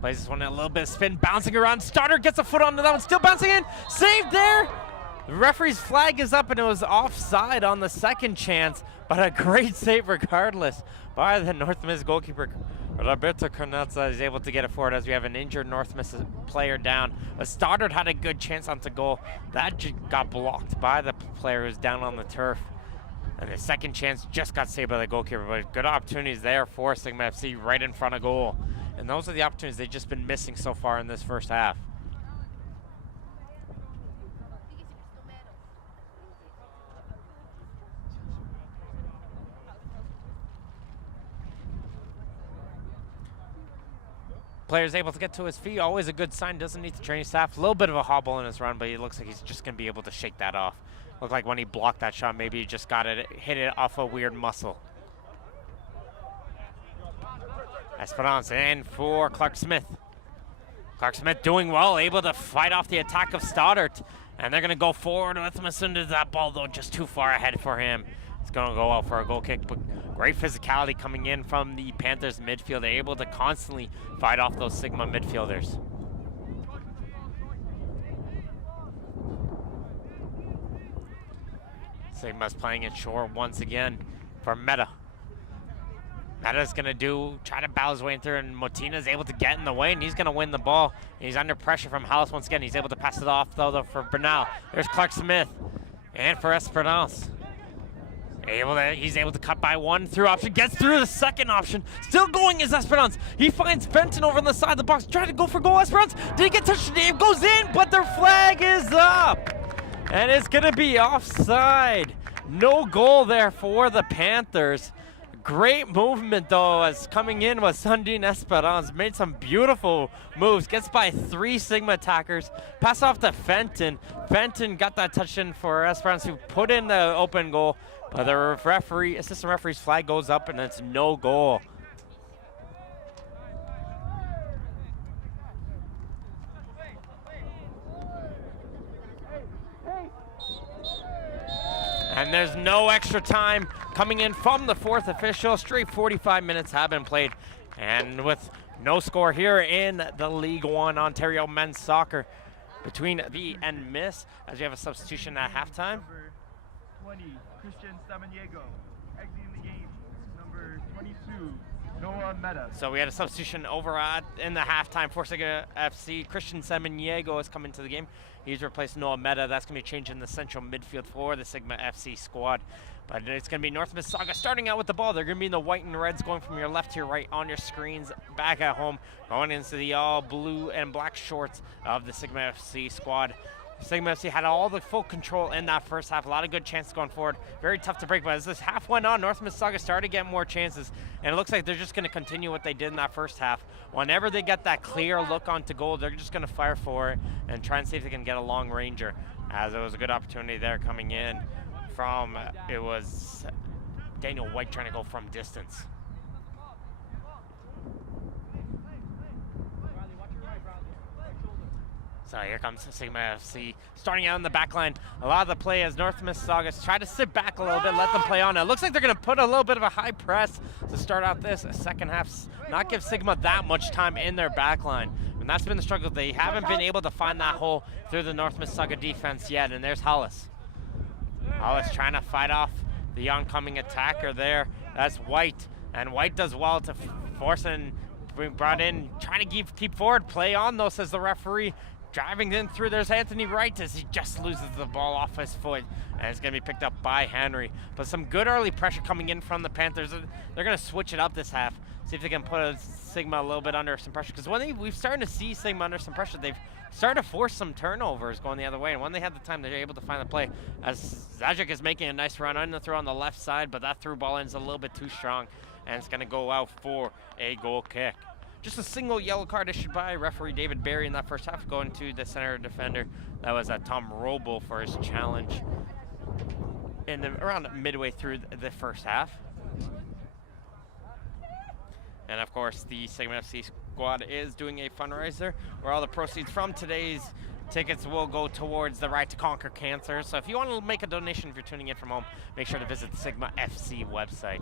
Plays this one in a little bit of spin, bouncing around. Starter gets a foot onto that one, still bouncing in. Saved there. The referee's flag is up, and it was offside on the second chance, but a great save regardless by the North Miss goalkeeper. Roberto Carnazza is able to get it forward as we have an injured North Miss player down. But Stoddard had a good chance onto goal. That got blocked by the player who's down on the turf. And the second chance just got saved by the goalkeeper. But good opportunities there for Sigma FC right in front of goal. And those are the opportunities they've just been missing so far in this first half. Player's able to get to his feet, always a good sign, doesn't need the training staff. A little bit of a hobble in his run, but he looks like he's just going to be able to shake that off. Looked like when he blocked that shot, maybe he just got it, hit it off a weird muscle. Esperance in for Clark Smith. Clark Smith doing well, able to fight off the attack of Stoddart. And they're going to go forward with Masunda. That ball, though, just too far ahead for him. It's going to go out for a goal kick, but great physicality coming in from the Panthers midfield. They're able to constantly fight off those Sigma midfielders. Sigma's playing it short once again for Meta. Meta's going to try to battle his way in through, and Motina's able to get in the way, and he's going to win the ball. He's under pressure from Hollis once again. He's able to pass it off, though for Bernal. There's Clark Smith, and for Esperance. He's able to cut by one through option, gets through the second option. Still going is Esperance. He finds Fenton over on the side of the box, trying to go for goal. Esperance didn't get touched. It goes in, but their flag is up. And it's going to be offside. No goal there for the Panthers. Great movement, though, as coming in was Sundin Esperance. Made some beautiful moves. Gets by 3 Sigma attackers. Pass off to Fenton. Fenton got that touch in for Esperance, who put in the open goal. But the assistant referee's flag goes up, and it's no goal. And there's no extra time coming in from the 4th official. Straight 45 minutes have been played. And with no score here in the League One Ontario men's soccer between V and Miss, as we have a substitution at halftime. Number 20, Christian Samaniego. Exiting the game, number 22, Noah Meta. So we had a substitution over in the halftime for Sigma FC. Christian Samaniego has come into the game. He's replaced Noah Meta. That's going to be a change in the central midfield for the Sigma FC squad. But it's going to be North Mississauga starting out with the ball. They're going to be in the white and reds, going from your left to your right on your screens, back at home, going into the all blue and black shorts of the Sigma FC squad. Sigma FC had all the full control in that first half. A lot of good chances going forward. Very tough to break, but as this half went on, North Mississauga started getting more chances, and it looks like they're just going to continue what they did in that first half. Whenever they get that clear look onto goal, they're just going to fire for it and try and see if they can get a long ranger, as it was a good opportunity there coming in from, it was Daniel White trying to go from distance. So here comes Sigma FC starting out in the back line. A lot of the play as North Mississauga try to sit back a little bit, let them play on. It looks like they're going to put a little bit of a high press to start out this second half, not give Sigma that much time in their back line. And that's been the struggle. They haven't been able to find that hole through the North Mississauga defense yet. And there's Hollis. Hollis trying to fight off the oncoming attacker there. That's White. And White does well to force and being brought in, trying to keep forward. Play on, though, says the referee. Driving in through, there's Anthony Wright as he just loses the ball off his foot, and it's going to be picked up by Henry. But some good early pressure coming in from the Panthers. They're going to switch it up this half, see if they can put Sigma a little bit under some pressure. Because when we've started to see Sigma under some pressure, they've started to force some turnovers going the other way. And when they have the time, they're able to find the play. As Zajic is making a nice run on the throw on the left side, but that through ball ends a little bit too strong, and it's going to go out for a goal kick. Just a single yellow card issued by referee David Barry in that first half, going to the center defender. That was Tom Roble for his challenge around midway through the first half. And of course, the Sigma FC squad is doing a fundraiser where all the proceeds from today's tickets will go towards the Right to Conquer Cancer. So if you want to make a donation, if you're tuning in from home, make sure to visit the Sigma FC website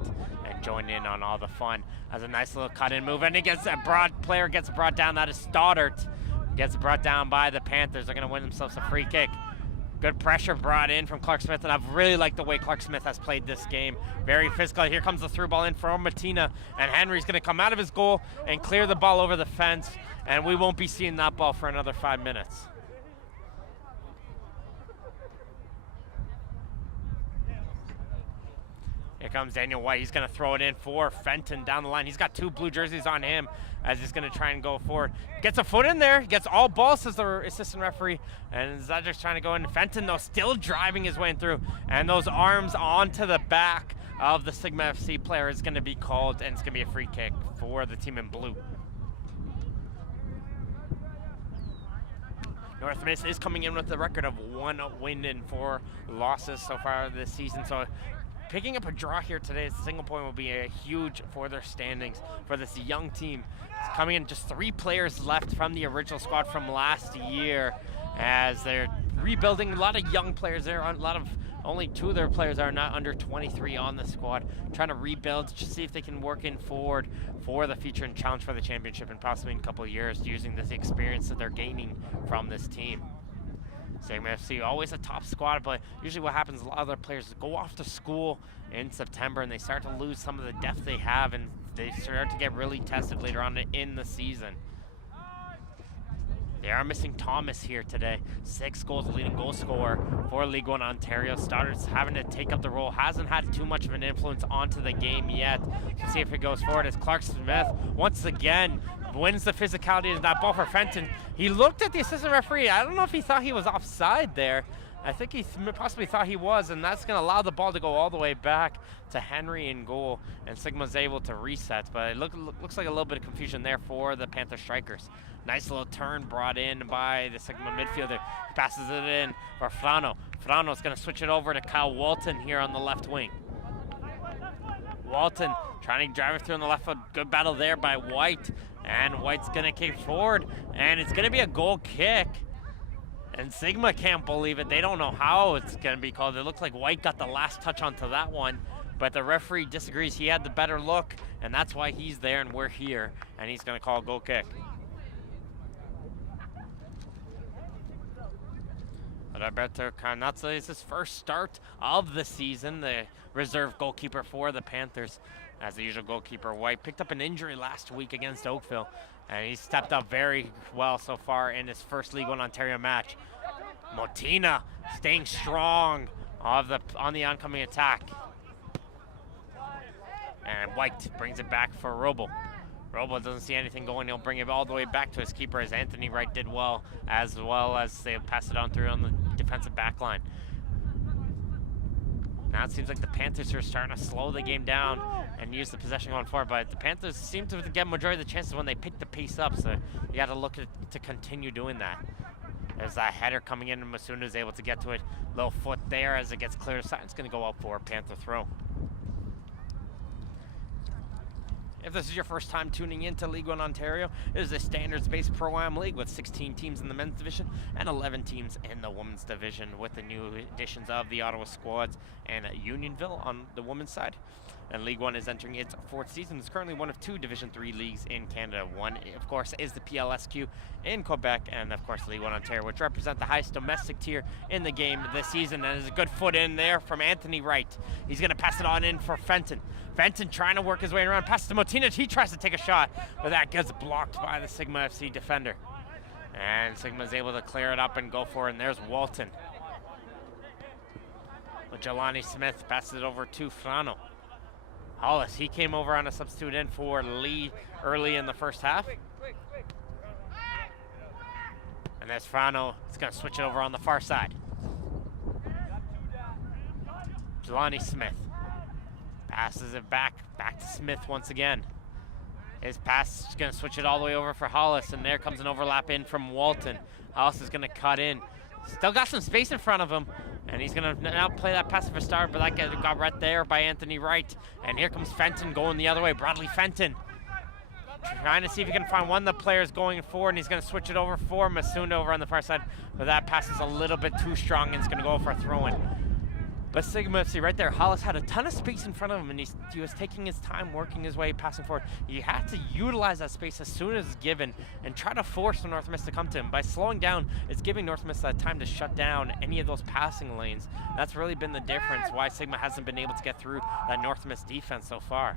and join in on all the fun. As a nice little cut-in move, and it gets a player gets brought down. That is Stoddart. Gets brought down by the Panthers. They're going to win themselves a free kick. Good pressure brought in from Clark Smith, and I've really liked the way Clark Smith has played this game. Very physical. Here comes the through ball in from Matina, and Henry's going to come out of his goal and clear the ball over the fence, and we won't be seeing that ball for another 5 minutes. Here comes Daniel White. He's going to throw it in for Fenton down the line. He's got 2 blue jerseys on him as he's going to try and go forward. Gets a foot in there. Gets all balls, says the assistant referee. And Zajic's trying to go in. Fenton, though, still driving his way in through. And those arms onto the back of the Sigma FC player is going to be called, and it's going to be a free kick for the team in blue. North Miss is coming in with a record of 1 win and 4 losses so far this season. So picking up a draw here today, a single point will be a huge for their standings for this young team. It's coming in just 3 players left from the original squad from last year as they're rebuilding. A lot of young players there, only 2 of their players are not under 23 on the squad, trying to rebuild to see if they can work in forward for the future and challenge for the championship and possibly in a couple of years using this experience that they're gaining from this team. Sigma FC, always a top squad, but usually what happens, a lot of their players go off to school in September and they start to lose some of the depth they have, and they start to get really tested later on in the season. They are missing Thomas here today. 6 goals, leading goal scorer for League One Ontario. Starters having to take up the role. Hasn't had too much of an influence onto the game yet. Let's see if it goes forward as Clark Smith once again wins the physicality of that ball for Fenton. He looked at the assistant referee. I don't know if he thought he was offside there. I think he possibly thought he was, and that's going to allow the ball to go all the way back to Henry in goal, and Sigma's able to reset. But it looks like a little bit of confusion there for the Panther strikers. Nice little turn brought in by the Sigma midfielder. He passes it in for Frano. Frano's going to switch it over to Kyle Walton here on the left wing. Walton trying to drive it through on the left foot. Good battle there by White, and White's going to kick forward, and it's going to be a goal kick. And Sigma can't believe it. They don't know how it's going to be called. It looks like White got the last touch onto that one, but the referee disagrees. He had the better look, and that's why he's there and we're here, and he's going to call a goal kick. Roberto Carnazza is his first start of the season, the reserve goalkeeper for the Panthers. As the usual goalkeeper, White picked up an injury last week against Oakville, and he stepped up very well so far in his first League One Ontario match. Motina staying strong on the oncoming attack. And White brings it back for Robo. Robo doesn't see anything going. He'll bring it all the way back to his keeper, as Anthony Wright did well as they pass it on through on the defensive back line. Now it seems like the Panthers are starting to slow the game down and use the possession going forward, but the Panthers seem to get majority of the chances when they pick the pace up, so you got to look to continue doing that. There's that header coming in, and Masuna is able to get to it. Little foot there as it gets cleared aside. It's going to go out for a Panther throw. If this is your first time tuning in to League One Ontario, it is a standards-based Pro-Am league with 16 teams in the men's division and 11 teams in the women's division, with the new additions of the Ottawa Squads and Unionville on the women's side. And League One is entering its 4th season. It's currently one of 2 Division 3 leagues in Canada. One, of course, is the PLSQ in Quebec, and of course League One Ontario, which represent the highest domestic tier in the game this season. And there's a good foot in there from Anthony Wright. He's going to pass it on in for Fenton. Fenton trying to work his way around, passes to Motina. He tries to take a shot, but that gets blocked by the Sigma FC defender. And Sigma's able to clear it up and go for it, and there's Walton. But Jelani Smith passes it over to Frano. Hollis, he came over on a substitute in for Lee early in the first half. And there's Frano. It's going to switch it over on the far side. Jelani Smith passes it back to Smith once again. His pass is going to switch it all the way over for Hollis, and there comes an overlap in from Walton. Hollis is going to cut in. Still got some space in front of him, and he's going to now play that pass for start, but that got right there by Anthony Wright. And here comes Fenton going the other way. Bradley Fenton trying to see if he can find one of the players going forward, and he's going to switch it over for Masunda over on the far side, but that pass is a little bit too strong, and it's going to go for a throw-in. But Sigma FC right there, Hollis had a ton of space in front of him, and he was taking his time, working his way, passing forward. You have to utilize that space as soon as it's given and try to force the North Mist to come to him. By slowing down, it's giving North Mist that time to shut down any of those passing lanes. That's really been the difference why Sigma hasn't been able to get through that North Mist defense so far.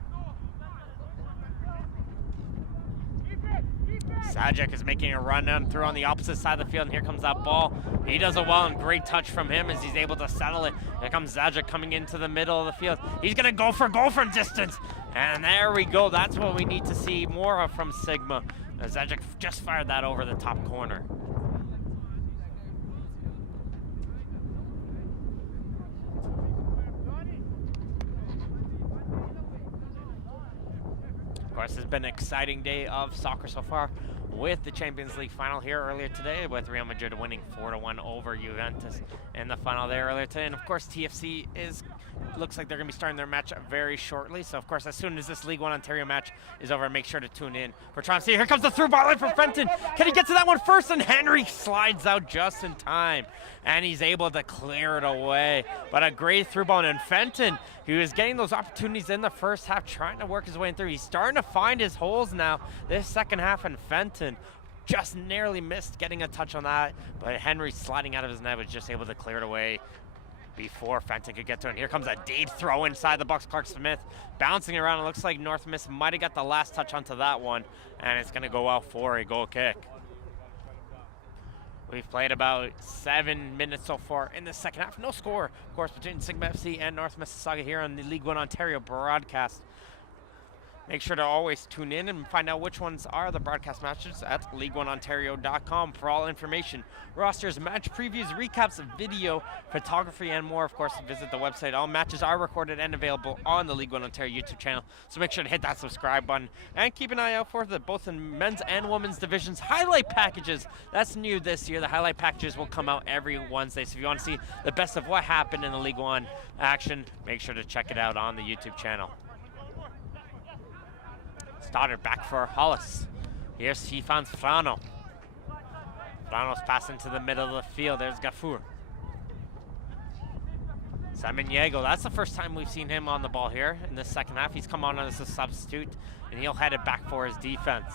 Sajek is making a run down through on the opposite side of the field, and here comes that ball. He does it well, and great touch from him as he's able to settle it. Here comes Sajek coming into the middle of the field. He's going to go for goal from distance, and there we go. That's what we need to see more of from Sigma. Sajek just fired that over the top corner. Of course, it's been an exciting day of soccer so far, with the Champions League final here earlier today, with Real Madrid winning 4-1 over Juventus in the final there earlier today. And of course, TFC looks like they're going to be starting their match very shortly. So of course, as soon as this League One Ontario match is over, make sure to tune in for trying to see. Here comes the through ball in from Fenton. Can he get to that one first? And Henry slides out just in time, and he's able to clear it away. But a great through ball, and Fenton, he was getting those opportunities in the first half, trying to work his way through. He's starting to find his holes now this second half, and Fenton just narrowly missed getting a touch on that, but Henry sliding out of his net was just able to clear it away before Fenton could get to it. And here comes a deep throw inside the box. Clark Smith bouncing around. It looks like North Mist might have got the last touch onto that one, and it's going to go out for a goal kick. We've played about 7 minutes so far in the second half. No score, of course, between Sigma FC and North Mississauga here on the League 1 Ontario broadcast. Make sure to always tune in and find out which ones are the broadcast matches at league1ontario.com for all information, rosters, match previews, recaps, video, photography, and more. Of course, visit the website. All matches are recorded and available on the League 1 Ontario YouTube channel, so make sure to hit that subscribe button and keep an eye out for the both in men's and women's divisions highlight packages. That's new this year. The highlight packages will come out every Wednesday, so if you want to see the best of what happened in the League 1 action, make sure to check it out on the YouTube channel. Stoddard back for Hollis. Here's he finds Frano. Frano's passing to the middle of the field. There's Gafour. Samaniego, that's the first time we've seen him on the ball here in the second half. He's come on as a substitute, and he'll head it back for his defense.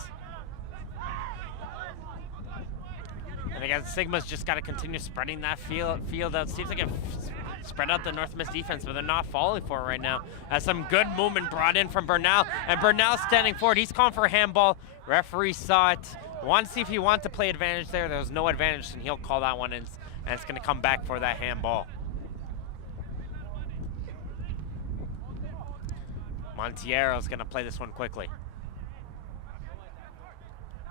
And again, Sigma's just got to continue spreading that field out. Seems like it spread out the North Miss defense, but they're not falling for it right now. As some good movement brought in from Bernal, and Bernal standing forward. He's calling for a handball. Referee saw it. Want to see if he wanted to play advantage there. There was no advantage, and he'll call that one in, and it's going to come back for that handball. Montiero's going to play this one quickly.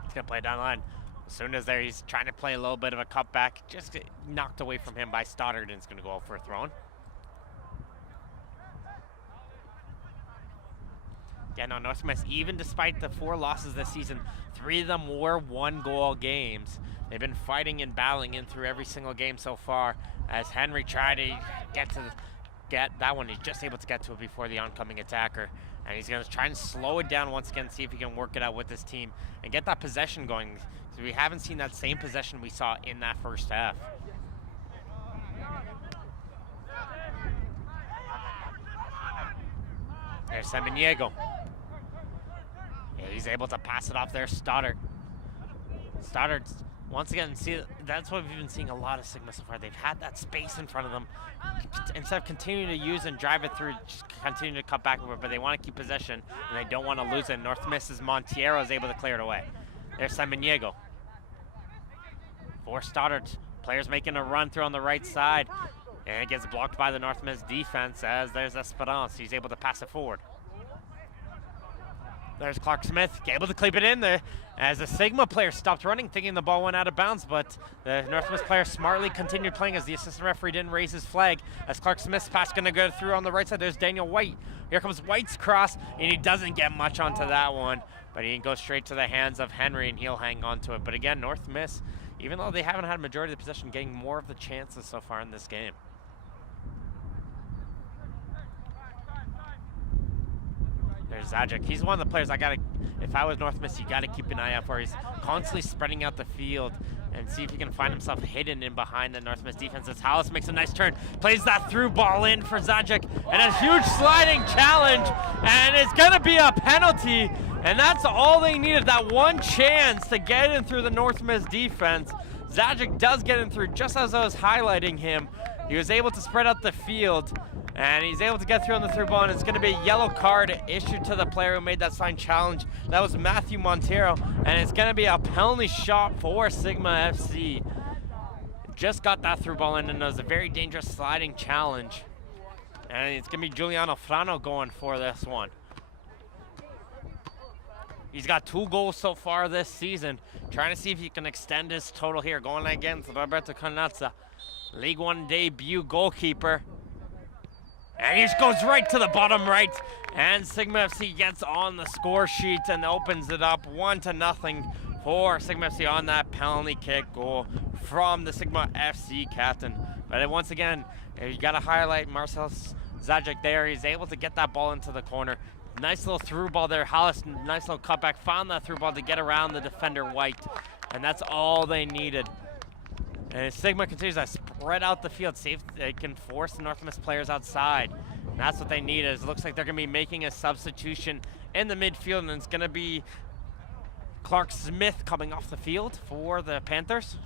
He's going to play it down the line. As soon as there, he's trying to play a little bit of a cutback. Just get knocked away from him by Stoddard, and it's going to go out for a throw-in. Yeah, no, North Miss, even despite the 4 losses this season, 3 of them were 1-goal games. They've been fighting and battling in through every single game so far. As Henry tried to get that one, he's just able to get to it before the oncoming attacker. And he's going to try and slow it down once again, see if he can work it out with this team and get that possession going. So we haven't seen that same possession we saw in that first half. There's Samaniego. Yeah, he's able to pass it off there. Stoddard, once again, see, that's what we've been seeing a lot of Sigma so far. They've had that space in front of them. Instead of continuing to use and drive it through, just continue to cut back over, but they want to keep possession, and they don't want to lose it. North Miss's Montiero is able to clear it away. There's Samaniego. For Stoddard. Players making a run through on the right side. And it gets blocked by the North Miss defense as there's Esperance. He's able to pass it forward. There's Clark Smith, able to clip it in there as the Sigma player stopped running, thinking the ball went out of bounds, but the North Miss player smartly continued playing as the assistant referee didn't raise his flag. As Clark Smith's pass going to go through on the right side, there's Daniel White. Here comes White's cross, and he doesn't get much onto that one, but he goes straight to the hands of Henry, and he'll hang on to it. But again, North Miss, even though they haven't had a majority of the possession, getting more of the chances so far in this game. There's Zajic. He's one of the players if I was North Miss, you gotta keep an eye out for. He's constantly spreading out the field and see if he can find himself hidden in behind the North Miss defense. As Hollis makes a nice turn, plays that through ball in for Zajic, and a huge sliding challenge, and it's gonna be a penalty, and that's all they needed, that one chance to get in through the North Miss defense. Zajic does get in through just as I was highlighting him. He was able to spread out the field, and he's able to get through on the through ball, and it's going to be a yellow card issued to the player who made that sign challenge. That was Matthew Montero, and it's going to be a penalty shot for Sigma FC. Just got that through ball in, and it was a very dangerous sliding challenge. And it's going to be Giuliano Frano going for this one. He's got 2 goals so far this season. Trying to see if he can extend his total here. Going against Roberto Canazza, League 1 debut goalkeeper. And he just goes right to the bottom right. And Sigma FC gets on the score sheet and opens it up 1-0 for Sigma FC on that penalty kick goal from the Sigma FC captain. But once again, you got to highlight Marcel Zajic there. He's able to get that ball into the corner. Nice little through ball there. Hollis, nice little cutback. Found that through ball to get around the defender White. And that's all they needed. And Sigma continues to spread out the field, see if they can force the North Miss players outside. And that's what they need. It looks like they're going to be making a substitution in the midfield, and it's going to be Clark Smith coming off the field for the Panthers.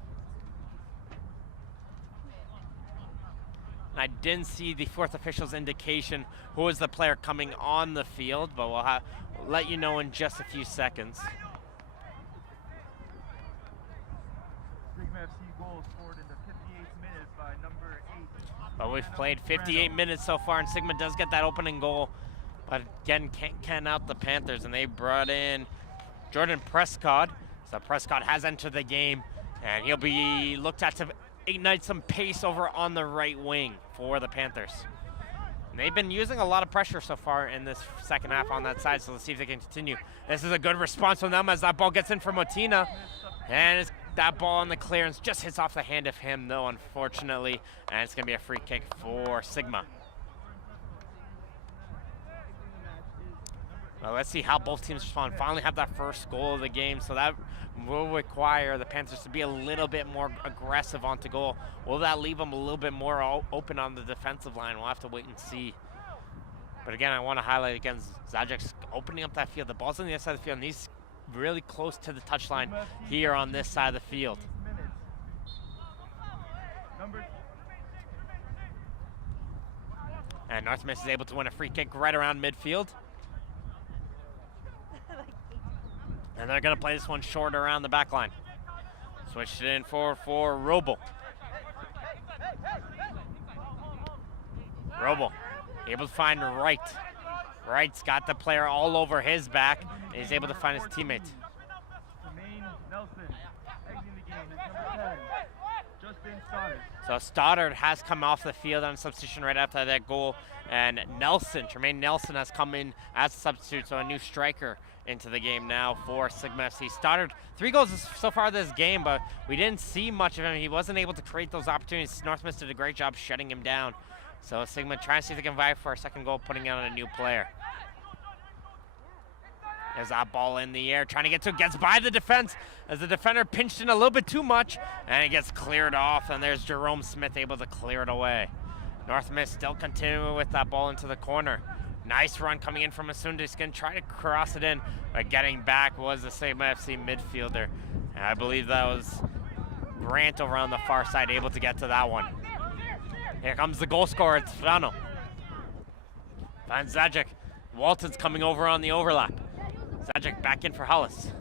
And I didn't see the fourth official's indication who is the player coming on the field, but we'll let you know in just a few seconds. Sigma FC goal scored in the 58th minute by number 8. But we've played 58 minutes so far, and Sigma does get that opening goal. But again, can't count out the Panthers, and they brought in Jordan Prescott. So Prescott has entered the game, and he'll be looked at to ignite some pace over on the right wing for the Panthers. And they've been using a lot of pressure so far in this second half on that side, so let's see if they can continue. This is a good response from them as that ball gets in for Motina. And that ball on the clearance just hits off the hand of him, though, unfortunately. And it's going to be a free kick for Sigma. Well, let's see how both teams respond. Finally have that first goal of the game, so that will require the Panthers to be a little bit more aggressive onto goal. Will that leave them a little bit more open on the defensive line? We'll have to wait and see. But again, I want to highlight again, Zajic's opening up that field. The ball's on the other side of the field, and he's really close to the touchline here on this side of the field. And North Miss is able to win a free kick right around midfield. And they're going to play this one short around the back line. Switched it in for Roble. Roble able to find Wright. Wright's got the player all over his back, and he's able to find his teammate. So Stoddard has come off the field on substitution right after that goal, and Tremaine Nelson has come in as a substitute, so a new striker into the game now for Sigma FC. Stoddard, 3 goals so far this game, but we didn't see much of him. He wasn't able to create those opportunities. North Miss did a great job shutting him down. So Sigma trying to see if they can vie for a second goal, putting on a new player. There's that ball in the air, trying to get to it, gets by the defense as the defender pinched in a little bit too much, and it gets cleared off, and there's Jerome Smith able to clear it away. North Miss still continuing with that ball into the corner. Nice run coming in from Masunda. He's going to try to cross it in, but getting back was the Sigma FC midfielder. And I believe that was Grant over on the far side able to get to that one. Here comes the goal scorer, it's Frano. Finds Zajic. Walton's coming over on the overlap. Zajic back in for Hollis.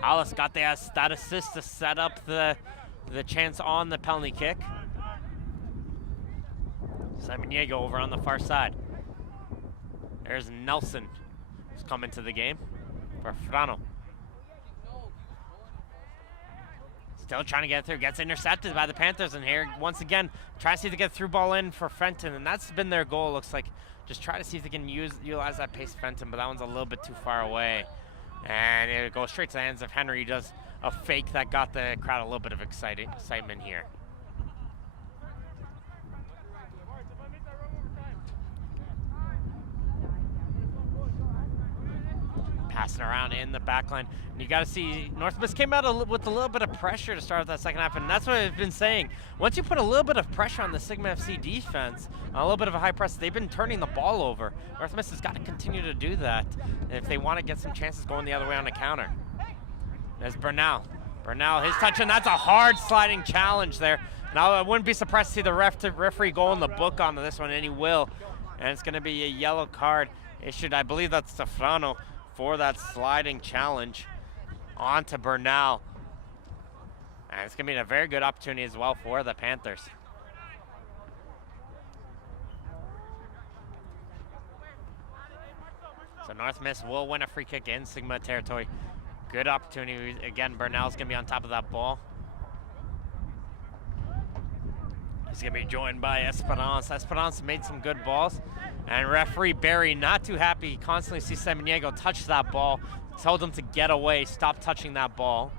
Hollis got that assist to set up the chance on the penalty kick. Simon Diego over on the far side. There's Nelson, who's coming to the game for Frano. Still trying to get through, gets intercepted by the Panthers, and here, once again, trying to see if they get through ball in for Fenton, and that's been their goal, looks like. Just try to see if they can utilize that pace of Fenton, but that one's a little bit too far away. And it goes straight to the hands of Henry, who does a fake that got the crowd a little bit of excitement here. Passing around in the back line. And you got to see, North Miss came out with a little bit of pressure to start that second half, and that's what I've been saying. Once you put a little bit of pressure on the Sigma FC defense, a little bit of a high press, they've been turning the ball over. North Miss has got to continue to do that if they want to get some chances going the other way on the counter. There's Bernal. Bernal, his touch, and that's a hard sliding challenge there. Now I wouldn't be surprised to see the referee go in the book on this one, and he will. And it's going to be a yellow card issued. I believe that's Stefano for that sliding challenge onto Bernal. And it's going to be a very good opportunity as well for the Panthers. So North Miss will win a free kick in Sigma territory. Good opportunity. Again, Bernal's going to be on top of that ball. He's going to be joined by Esperance. Esperance made some good balls. And referee Barry, not too happy. He constantly sees Samaniego touch that ball. Told him to get away, stop touching that ball.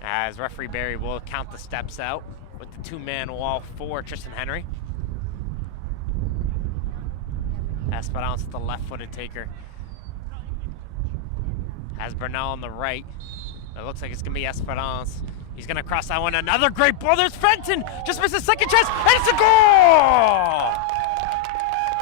As referee Barry will count the steps out with the 2-man wall for Tristan Henry. Esperance, the left-footed taker. Has Bernal on the right. It looks like it's going to be Esperance. He's going to cross that one. Another great ball. There's Fenton. Just missed a second chance. And it's a goal!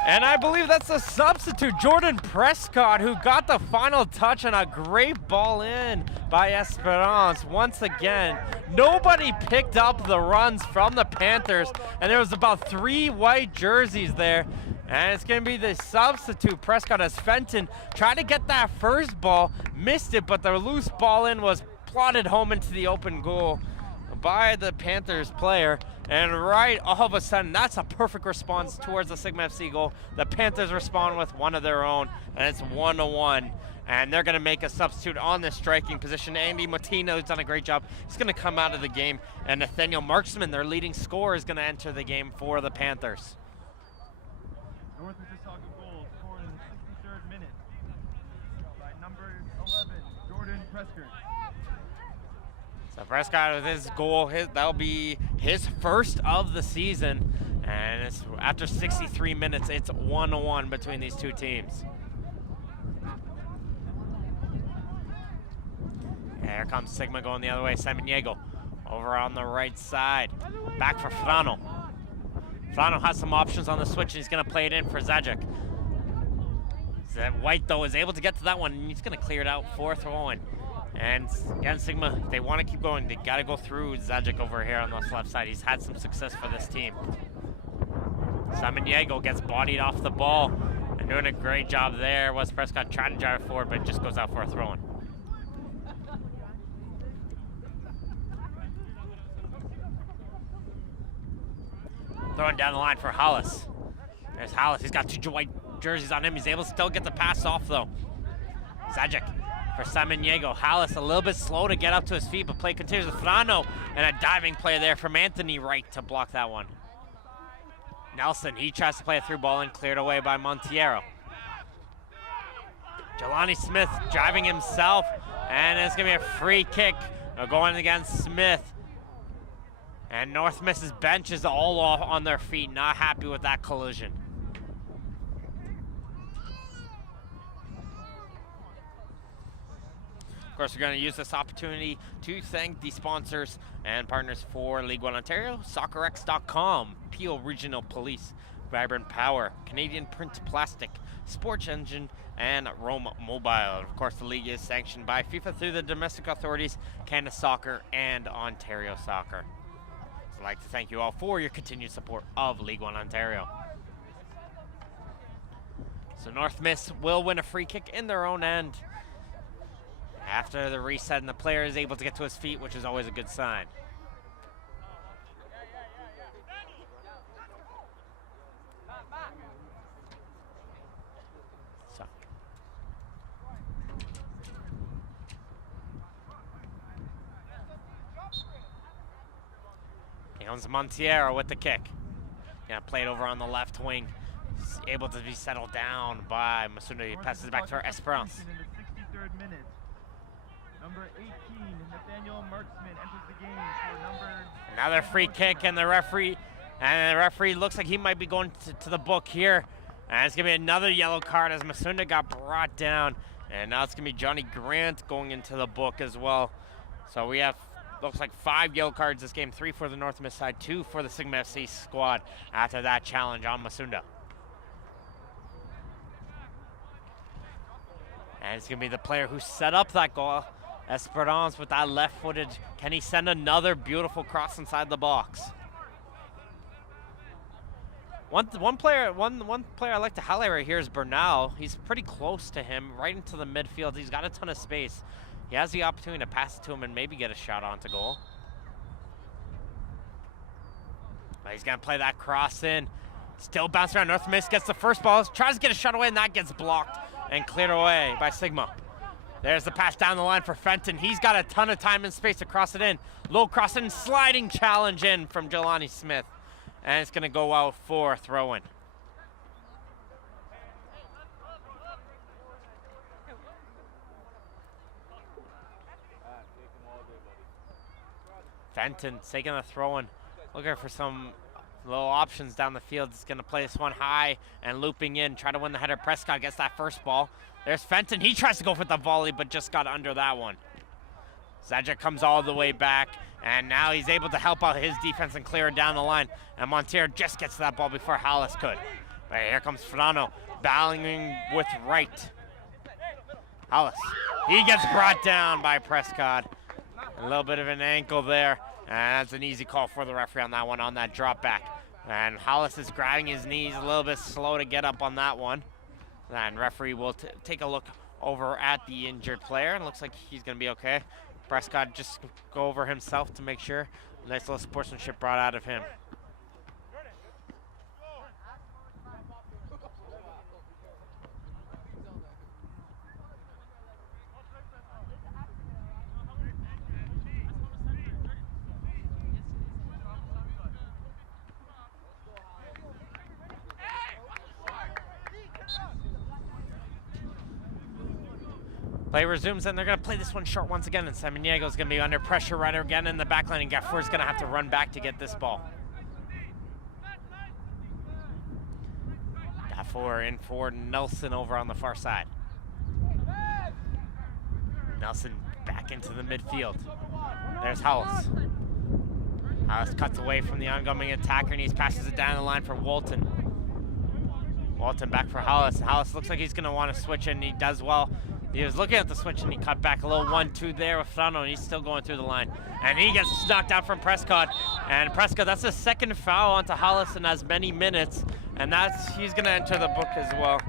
And I believe that's the substitute, Jordan Prescott, who got the final touch on a great ball in by Esperance. Once again, nobody picked up the runs from the Panthers. And there was about 3 white jerseys there. And it's going to be the substitute, Prescott, as Fenton tried to get that first ball, missed it, but the loose ball in was plotted home into the open goal by the Panthers player. And right all of a sudden, that's a perfect response towards the Sigma FC goal. The Panthers respond with one of their own, and it's 1-1. And they're going to make a substitute on the striking position. Andy Motino's done a great job. He's going to come out of the game. And Nathaniel Marksman, their leading scorer, is going to enter the game for the Panthers. North Mississauga goal scored in the 63rd minute by number 11, Jordan Prescott. So Prescott with his goal, that'll be his first of the season. And it's after 63 minutes, it's 1-1 between these two teams. Here comes Sigma going the other way. Samaniego over on the right side. Back for Frano. Frano has some options on the switch, and he's going to play it in for Zajic. White, though, is able to get to that one, and he's going to clear it out for throwing. And again, Sigma, they want to keep going. They got to go through Zajic over here on this left side. He's had some success for this team. Samaniego gets bodied off the ball, and doing a great job there. Wes Prescott trying to drive it forward, but it just goes out for a throw-in. Throwing down the line for Hollis. There's Hollis. He's got two white jerseys on him. He's able to still get the pass off, though. Zajic for Samaniego. Hollis a little bit slow to get up to his feet, but play continues with Frano. And a diving play there from Anthony Wright to block that one. Nelson, he tries to play a through ball and cleared away by Monteiro. Jelani Smith driving himself, and it's going to be a free kick going against Smith. And North Miss's bench is all off on their feet, not happy with that collision. Of course, we're going to use this opportunity to thank the sponsors and partners for League One Ontario, SoccerX.com, Peel Regional Police, Vibrant Power, Canadian Print Plastic, Sports Engine, and Rome Mobile. Of course, the league is sanctioned by FIFA through the domestic authorities, Canada Soccer, and Ontario Soccer. I'd like to thank you all for your continued support of League One Ontario. So North Miss will win a free kick in their own end after the reset, and the player is able to get to his feet, which is always a good sign. So. Here comes Monteiro with the kick. Gonna play it over on the left wing. He's able to be settled down by Masunda. He passes it back to Esperance. In the 63rd minute, number 18, Nathaniel Marksman enters the game for number... Another free kick, and the referee looks like he might be going to the book here. And it's gonna be another yellow card as Masunda got brought down. And now it's gonna be Johnny Grant going into the book as well. So we have, looks like 5 yellow cards this game, 3 for the North Miss side, 2 for the Sigma FC squad after that challenge on Masunda. And it's gonna be the player who set up that goal, Esperance, with that left footage. Can he send another beautiful cross inside the box? One player I like to highlight right here is Bernal. He's pretty close to him, right into the midfield. He's got a ton of space. He has the opportunity to pass it to him and maybe get a shot onto goal. But he's gonna play that cross in. Still bouncing around. North Miss gets the first ball, tries to get a shot away, and that gets blocked and cleared away by Sigma. There's the pass down the line for Fenton. He's got a ton of time and space to cross it in. Low cross and sliding challenge in from Jelani Smith. And it's gonna go out for a throw-in. Fenton taking a throw-in, looking for some little options down the field. He's gonna play this one high and looping in, try to win the header. Prescott gets that first ball. There's Fenton. He tries to go for the volley, but just got under that one. Zajic comes all the way back, and now he's able to help out his defense and clear it down the line. And Monteiro just gets to that ball before Hollis could. But here comes Frano, battling with Wright. Hollis, he gets brought down by Prescott. A little bit of an ankle there, and that's an easy call for the referee on that one, on that drop back. And Hollis is grabbing his knees, a little bit slow to get up on that one. And referee will take a look over at the injured player, and looks like he's going to be okay. Prescott just go over himself to make sure. Nice little sportsmanship brought out of him. Play resumes, and they're going to play this one short once again, and Seminiego's going to be under pressure right again in the back line, and Gafour's going to have to run back to get this ball. Gafour in for Nelson over on the far side. Nelson back into the midfield. There's Hollis. Hollis cuts away from the oncoming attacker, and he passes it down the line for Walton. Walton back for Hollis. Hollis looks like he's going to want to switch, and he does well. He was looking at the switch, and he cut back a little 1-2 there with Frano, and he's still going through the line. And he gets knocked out from Prescott. And Prescott, that's the second foul onto Hollis in as many minutes. And he's going to enter the book as well.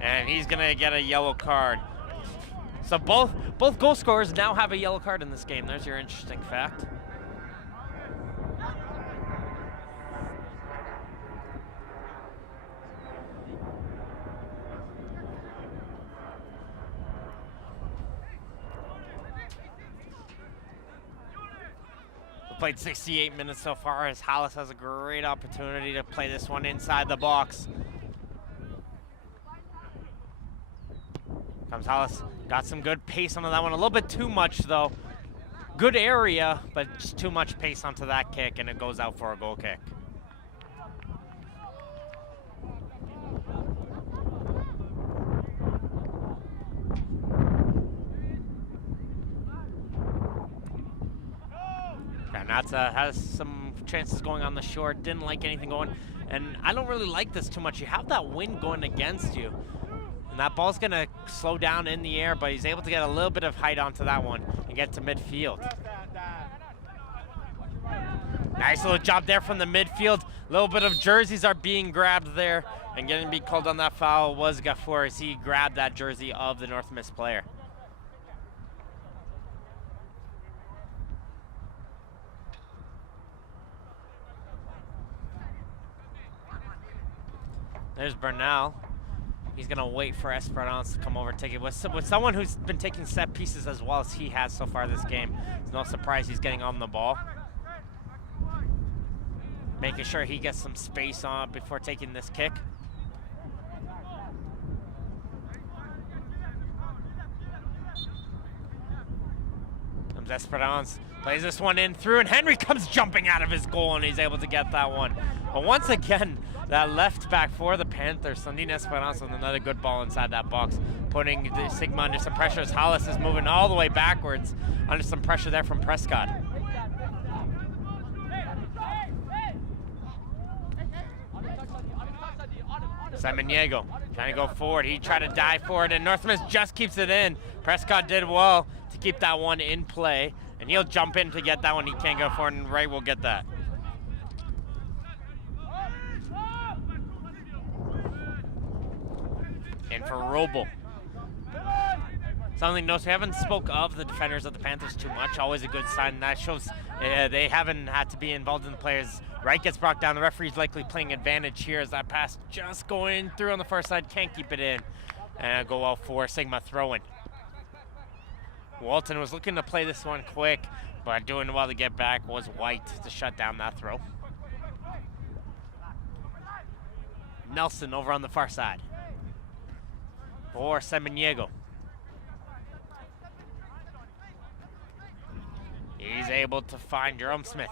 And he's going to get a yellow card. So both goal scorers now have a yellow card in this game. There's your interesting fact. Played 68 minutes so far, as Hollis has a great opportunity to play this one inside the box. Comes Hollis, got some good pace onto that one, a little bit too much though. Good area, but just too much pace onto that kick, and it goes out for a goal kick. Nata has some chances going on the shore, didn't like anything going, and I don't really like this too much. You have that wind going against you, and that ball's gonna slow down in the air, but he's able to get a little bit of height onto that one and get to midfield. Nice little job there from the midfield. A little bit of jerseys are being grabbed there, and getting to be called on that foul was Gafour as he grabbed that jersey of the North Miss player. There's Bernal. He's going to wait for Esperance to come over and take it. With someone who's been taking set pieces as well as he has so far this game, it's no surprise he's getting on the ball. Making sure he gets some space on before taking this kick. Comes Esperance. Plays this one in through, and Henry comes jumping out of his goal, and he's able to get that one. But once again, that left back for the Panthers, Sandine Esperance, with another good ball inside that box, putting the Sigma under some pressure as Hollis is moving all the way backwards under some pressure there from Prescott. Simoniego trying to go forward. He tried to dive forward, and North Miss just keeps it in. Prescott did well to keep that one in play, and he'll jump in to get that one. He can't go forward, and Ray will get that. In for Roble. Something notice, we haven't spoke of the defenders of the Panthers too much. Always a good sign. That shows they haven't had to be involved in the players. Wright gets brought down. The referee's likely playing advantage here as that pass just going through on the far side. Can't keep it in. And go out for Sigma throw-in. Walton was looking to play this one quick, but doing well to get back was White to shut down that throw. Nelson over on the far side for Semeniego. He's able to find Jerome Smith.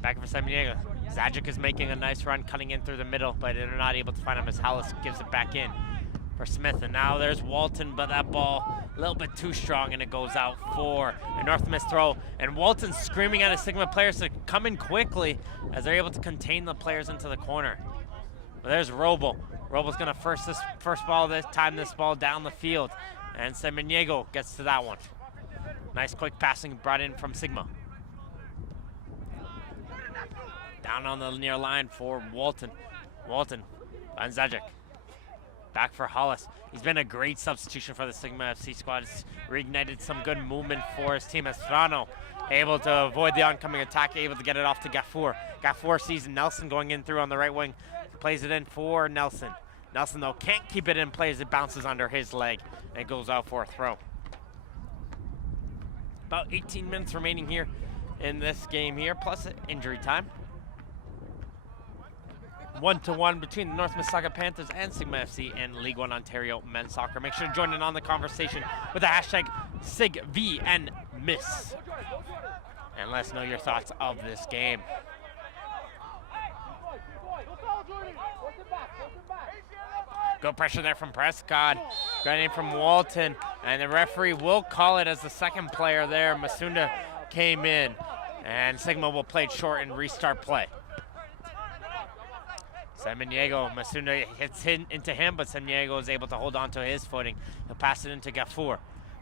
Back for Semeniego. Zajic is making a nice run, cutting in through the middle, but they're not able to find him as Hollis gives it back in for Smith. And now there's Walton, but that ball a little bit too strong, and it goes out for a North Miss throw. And Walton's screaming at his Sigma players to come in quickly as they're able to contain the players into the corner. But there's Roble. Roble's gonna first ball this time, this ball down the field, and Semeniego gets to that one. Nice quick passing brought in from Sigma. Down on the near line for Walton. Walton on Zajic. Back for Hollis. He's been a great substitution for the Sigma FC squad. It's reignited some good movement for his team as Frano able to avoid the oncoming attack, able to get it off to Gafour. Gafour sees Nelson going in through on the right wing. Plays it in for Nelson. Nelson, though, can't keep it in play as it bounces under his leg and goes out for a throw. About 18 minutes remaining here in this game here, plus injury time. 1-1 between the North Mississauga Panthers and Sigma FC and League One Ontario men's soccer. Make sure to join in on the conversation with the hashtag SigVNMiss. And let us know your thoughts of this game. Good pressure there from Prescott. Got in from Walton. And the referee will call it as the second player there. Masunda came in. And Sigma will play it short and restart play. Semeniego, Masunda hits into him, but Semeniego is able to hold on to his footing. He'll pass it into Gafour.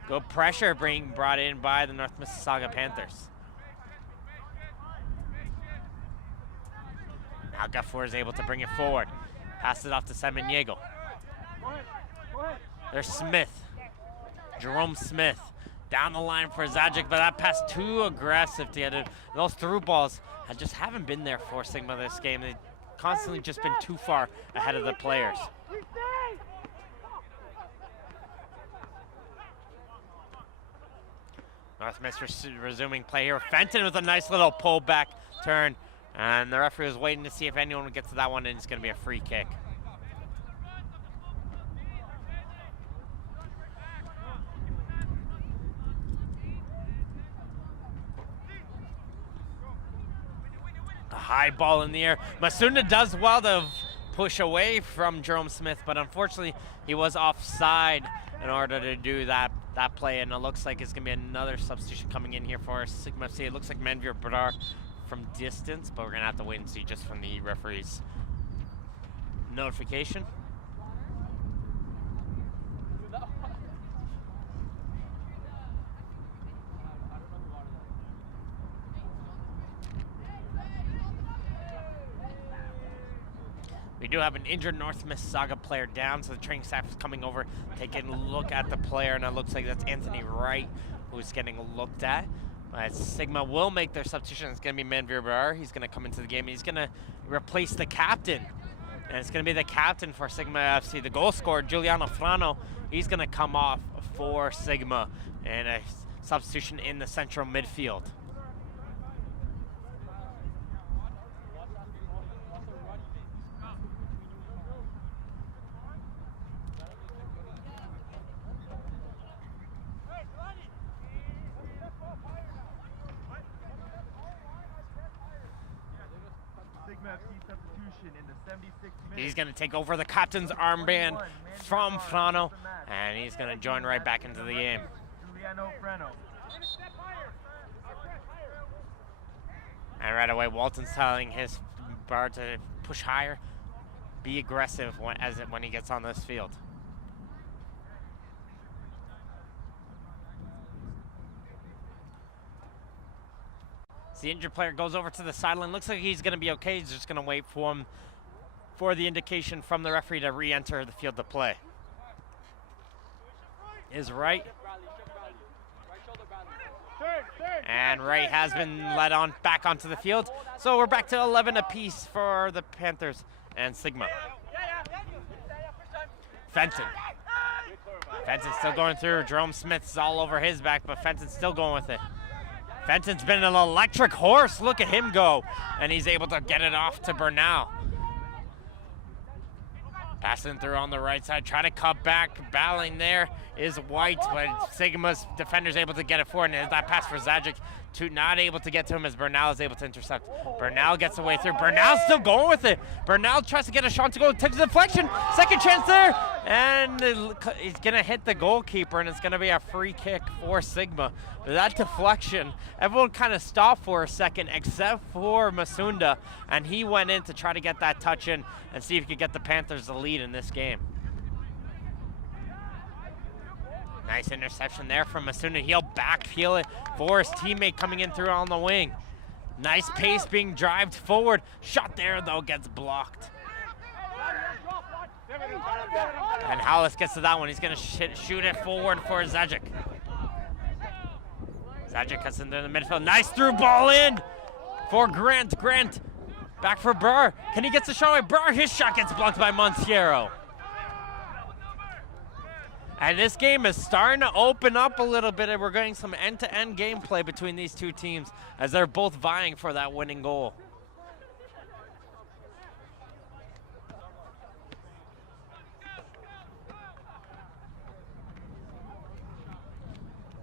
Good pressure being brought in by the North Mississauga Panthers. Now Gafour is able to bring it forward. Pass it off to Semeniego. There's Smith. Jerome Smith. Down the line for Zajic, but that pass too aggressive to get it. Those through balls just haven't been there for Sigma this game. They've constantly just been too far ahead of the players. North Miss resuming play here. Fenton with a nice little pullback turn. And the referee was waiting to see if anyone would get to that one, and it's going to be a free kick. A high ball in the air. Masunda does well to push away from Jerome Smith, but unfortunately he was offside in order to do that play, and it looks like it's going to be another substitution coming in here for Sigma FC. It looks like Manveer Bradar from distance, but we're going to have to wait and see just from the referee's notification. We do have an injured North Mississauga player down, so the training staff is coming over, taking a look at the player, and it looks like that's Anthony Wright who's getting looked at. Sigma will make their substitution. It's going to be Manveer Brar. He's going to come into the game. He's going to replace the captain, and it's going to be the captain for Sigma FC, the goal scorer, Giuliano Frano. He's going to come off for Sigma, and a substitution in the central midfield. He's going to take over the captain's armband from Frano, and he's going to join right back into the game. And right away, Walton's telling his bar to push higher, be aggressive when he gets on this field. The injured player goes over to the sideline. Looks like he's going to be okay. He's just going to wait for him for the indication from the referee to re-enter the field to play. Is Wright. And Wright has been led on back onto the field. So we're back to 11 apiece for the Panthers and Sigma. Fenton. Fenton's still going through. Jerome Smith's all over his back, but Fenton's still going with it. Fenton's been an electric horse. Look at him go. And he's able to get it off to Bernal. Passing through on the right side. Try to cut back. Battling there is White, but Sigma's defender's able to get it forward. And that pass for Zajic not able to get to him as Bernal is able to intercept. Bernal gets away through. Bernal's still going with it. Bernal tries to get a shot to go. Takes the deflection. Second chance there. And he's going to hit the goalkeeper, and it's going to be a free kick for Sigma. But that deflection, everyone kind of stopped for a second except for Masunda, and he went in to try to get that touch in and see if he could get the Panthers the lead in this game. Nice interception there from Masunda. He'll backpeel it for his teammate coming in through on the wing. Nice pace being drived forward. Shot there, though, gets blocked. And Hollis gets to that one. He's going to shoot it forward for Zajic. Zajic cuts into the midfield. Nice through ball in for Grant. Grant back for Burr. Can he get the shot away? Burr, his shot gets blocked by Montiero. And this game is starting to open up a little bit, and we're getting some end-to-end gameplay between these two teams as they're both vying for that winning goal.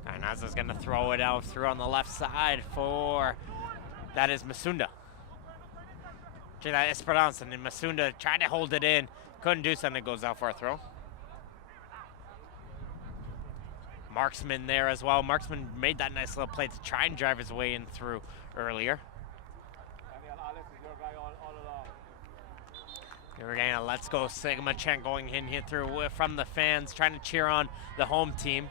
Garnaza's going to throw it out through on the left side for, that is Masunda. Esperance, and then Masunda tried to hold it in, couldn't do something, it goes out for a throw. Marksman there as well. Marksman made that nice little play to try and drive his way in through earlier. We're getting a Let's Go Sigma chant going in here through from the fans, trying to cheer on the home team.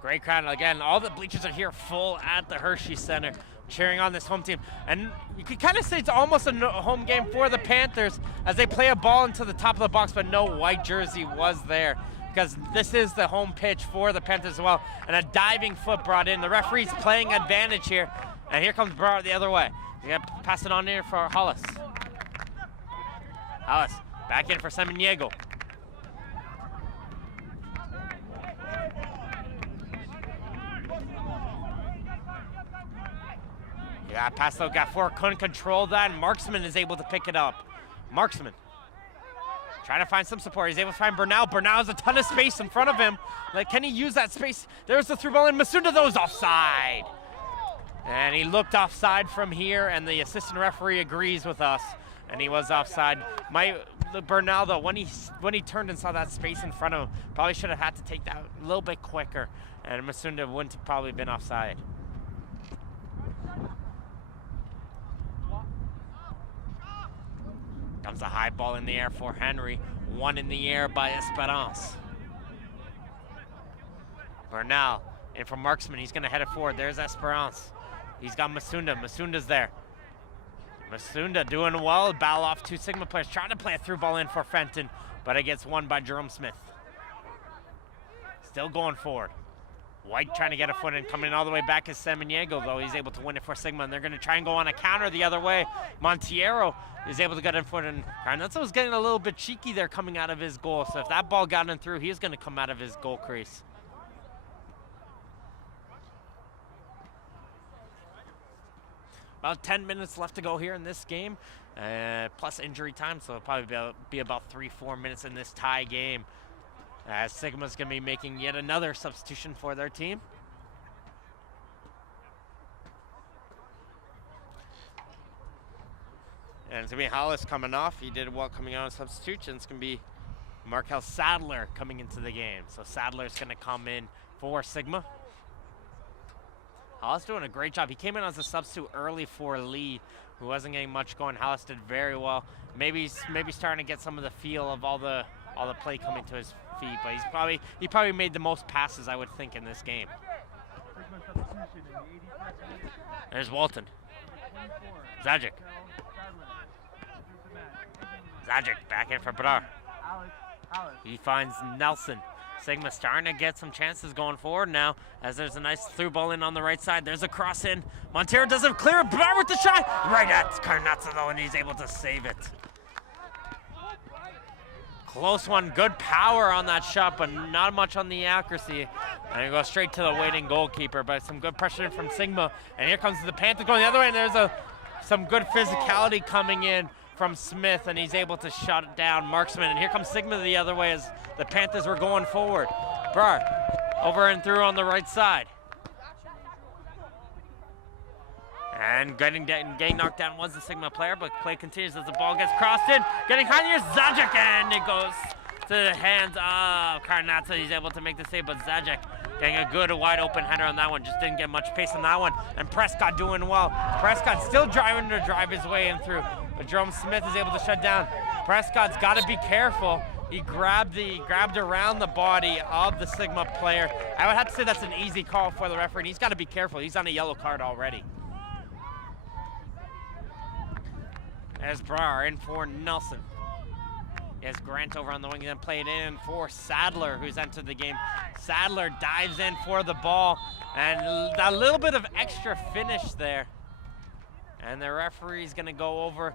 Great crowd. Again, all the bleachers are here full at the Hershey Center, cheering on this home team. And you could kind of say it's almost a home game for the Panthers as they play a ball into the top of the box, but no white jersey was there because this is the home pitch for the Panthers as well. And a diving foot brought in. The referee's playing advantage here. And here comes Brower the other way. You got to pass it on here for Hollis. Hollis back in for Samaniego. Yeah, pass though, got four, couldn't control that, and Marksman is able to pick it up. Marksman trying to find some support. He's able to find Bernal. Bernal has a ton of space in front of him. Like, can he use that space? There's the through ball, and Masunda, though, is offside. And he looked offside from here, and the assistant referee agrees with us, and he was offside. Bernal, though, when he turned and saw that space in front of him, probably should have had to take that a little bit quicker, and Masunda wouldn't have probably been offside. Comes a high ball in the air for Henry. One in the air by Esperance. Bernal in from Marksman. He's going to head it forward. There's Esperance. He's got Masunda. Masunda's there. Masunda doing well. Battle off two Sigma players. Trying to play a through ball in for Fenton, but it gets won by Jerome Smith. Still going forward. White trying to get a foot in, coming all the way back is Samaniego, though. He's able to win it for Sigma, and they're going to try and go on a counter the other way. Montiero is able to get in foot, and Carnazzo was getting a little bit cheeky there coming out of his goal. So if that ball got in through, he's going to come out of his goal crease. About 10 minutes left to go here in this game, plus injury time, so it'll probably be about 3-4 minutes in this tie game. As Sigma's going to be making yet another substitution for their team. And it's going to be Hollis coming off. He did well coming out of substitution. It's going to be Markel Sadler coming into the game. So Sadler's going to come in for Sigma. Hollis doing a great job. He came in as a substitute early for Lee, who wasn't getting much going. Hollis did very well. Maybe starting to get some of the feel of all the play coming to his feet, but he probably made the most passes, I would think, in this game. There's Walton. Zajic. Zajic back in for Brar. He finds Nelson. Sigma starting to get some chances going forward now as there's a nice through ball in on the right side. There's a cross in. Montero doesn't clear. Brar with the shot. Right at Carnazzo, though, and he's able to save it. Close one, good power on that shot, but not much on the accuracy. And it goes straight to the waiting goalkeeper, but some good pressure in from Sigma. And here comes the Panthers going the other way, and there's some good physicality coming in from Smith, and he's able to shut down Marksman. And here comes Sigma the other way as the Panthers were going forward. Brar, over and through on the right side. And getting knocked down was the Sigma player, but play continues as the ball gets crossed in. Getting high near Zajic, and it goes to the hands of Carnazzo. He's able to make the save, but Zajic getting a good wide open header on that one. Just didn't get much pace on that one. And Prescott doing well. Prescott still driving to drive his way in through, but Jerome Smith is able to shut down. Prescott's got to be careful. He grabbed around the body of the Sigma player. I would have to say that's an easy call for the referee, and he's got to be careful. He's on a yellow card already. There's Brar in for Nelson. He has Grant over on the wing, then played in for Sadler, who's entered the game. Sadler dives in for the ball, and a little bit of extra finish there. And the referee's gonna go over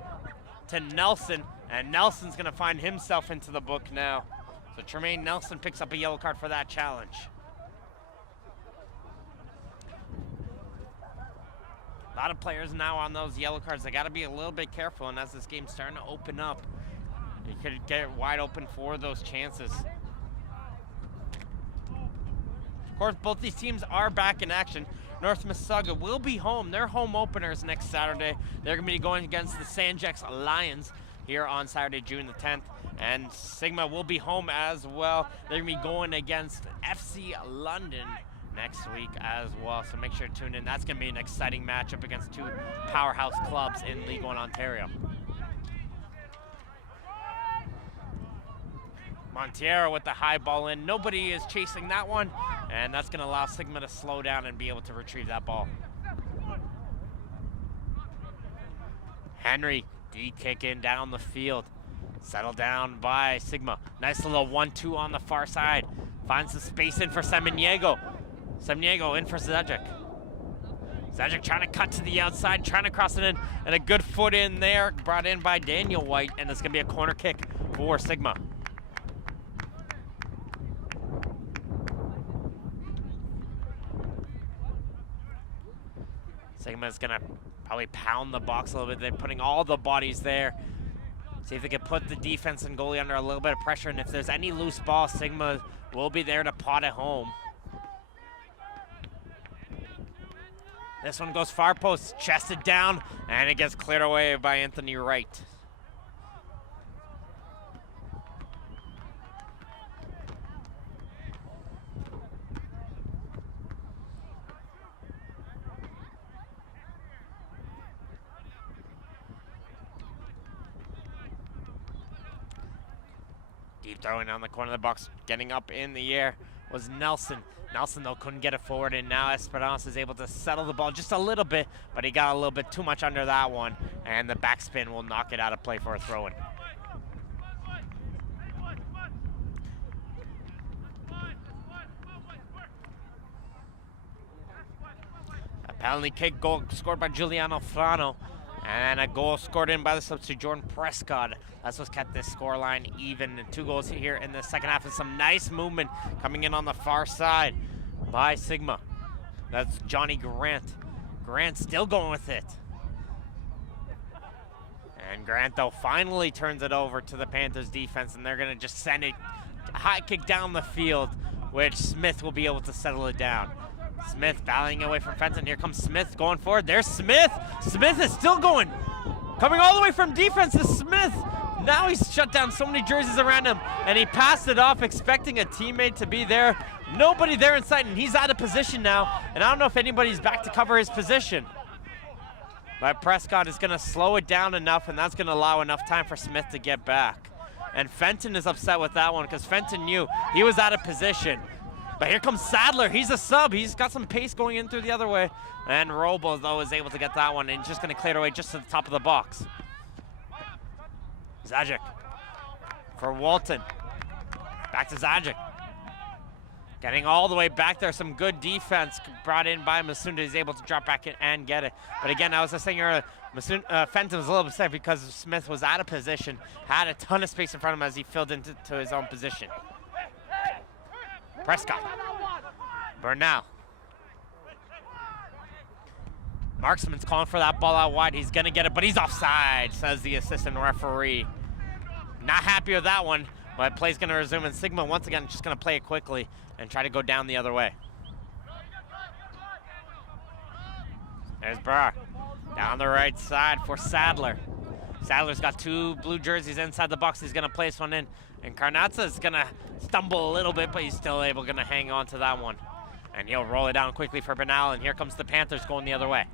to Nelson, and Nelson's gonna find himself into the book now. So Tremaine Nelson picks up a yellow card for that challenge. A lot of players now on those yellow cards. They gotta be a little bit careful, and as this game's starting to open up, you could get wide open for those chances. Of course, both these teams are back in action. North Mississauga will be home. They're home openers next Saturday. They're going to be going against the Sanjaks Lions here on Saturday, June the 10th. And Sigma will be home as well. They're going to be going against FC London next week as well. So make sure to tune in. That's going to be an exciting matchup against two powerhouse clubs in League One Ontario. Monteiro with the high ball in. Nobody is chasing that one, and that's going to allow Sigma to slow down and be able to retrieve that ball. Henry, D-kick in down the field. Settled down by Sigma. Nice little 1-2 on the far side. Finds the space in for Semeniego. Semeniego in for Zajic. Zajic trying to cut to the outside, trying to cross it in, and a good foot in there, brought in by Daniel White, and it's going to be a corner kick for Sigma. Sigma's gonna probably pound the box a little bit. They're putting all the bodies there. See if they can put the defense and goalie under a little bit of pressure, and if there's any loose ball, Sigma will be there to pot it home. This one goes far post, chested down, and it gets cleared away by Anthony Wright. Deep throwing on the corner of the box, getting up in the air was Nelson. Nelson, though, couldn't get it forward, and now Esperance is able to settle the ball just a little bit, but he got a little bit too much under that one, and the backspin will knock it out of play for a throw-in. A penalty kick goal scored by Giuliano Frano, and a goal scored in by the substitute Jordan Prescott. That's what's kept this scoreline even. And 2 goals here in the second half, and some nice movement coming in on the far side by Sigma. That's Johnny Grant. Grant still going with it. And Grant, though, finally turns it over to the Panthers defense, and they're going to just send it high kick down the field, which Smith will be able to settle it down. Smith battling away from Fenton. Here comes Smith going forward. There's Smith. Smith is still going. Coming all the way from defense is Smith. Now he's shut down so many jerseys around him, and he passed it off expecting a teammate to be there. Nobody there in sight, and he's out of position now, and I don't know if anybody's back to cover his position. But Prescott is going to slow it down enough, and that's going to allow enough time for Smith to get back. And Fenton is upset with that one because Fenton knew he was out of position. But here comes Sadler. He's a sub. He's got some pace going in through the other way. And Robo, though, is able to get that one and just going to clear it away just to the top of the box. Zajic for Walton. Back to Zajic. Getting all the way back there. Some good defense brought in by Masunda. He's able to drop back in and get it. But again, I was just saying earlier, Fenton was a little upset because Smith was out of position. Had a ton of space in front of him as he filled into his own position. Prescott. Bernal. Marksman's calling for that ball out wide. He's going to get it, but he's offside, says the assistant referee. Not happy with that one, but play's going to resume, and Sigma once again just going to play it quickly and try to go down the other way. There's Burr. Down the right side for Sadler. Sadler's got 2 blue jerseys inside the box. He's going to place one in. And Carnazza is going to stumble a little bit, but he's still able to hang on to that one. And he'll roll it down quickly for Bernal, and here comes the Panthers going the other way.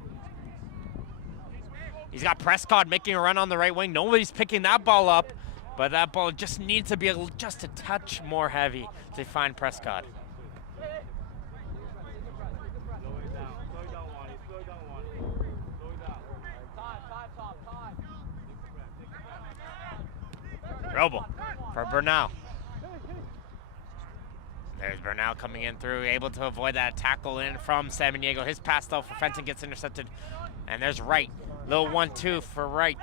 He's got Prescott making a run on the right wing. Nobody's picking that ball up, but that ball just needs to be just a touch more heavy to find Prescott. Roble for Bernal. There's Bernal coming in through, able to avoid that tackle in from Samaniego. His pass, though, for Fenton gets intercepted. And there's Wright. Little 1-2 for Wright.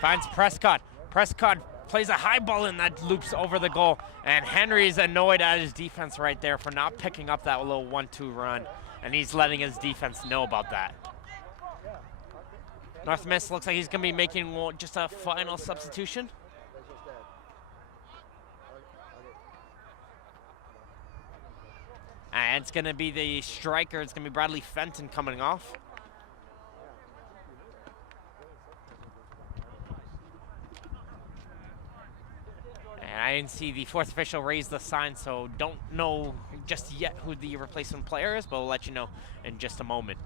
Finds Prescott. Prescott plays a high ball in that loops over the goal. And Henry is annoyed at his defense right there for not picking up that little 1-2 run. And he's letting his defense know about that. North Miss looks like he's going to be making just a final substitution. And it's going to be the striker. It's going to be Bradley Fenton coming off. And I didn't see the fourth official raise the sign, so don't know just yet who the replacement player is, but we'll let you know in just a moment.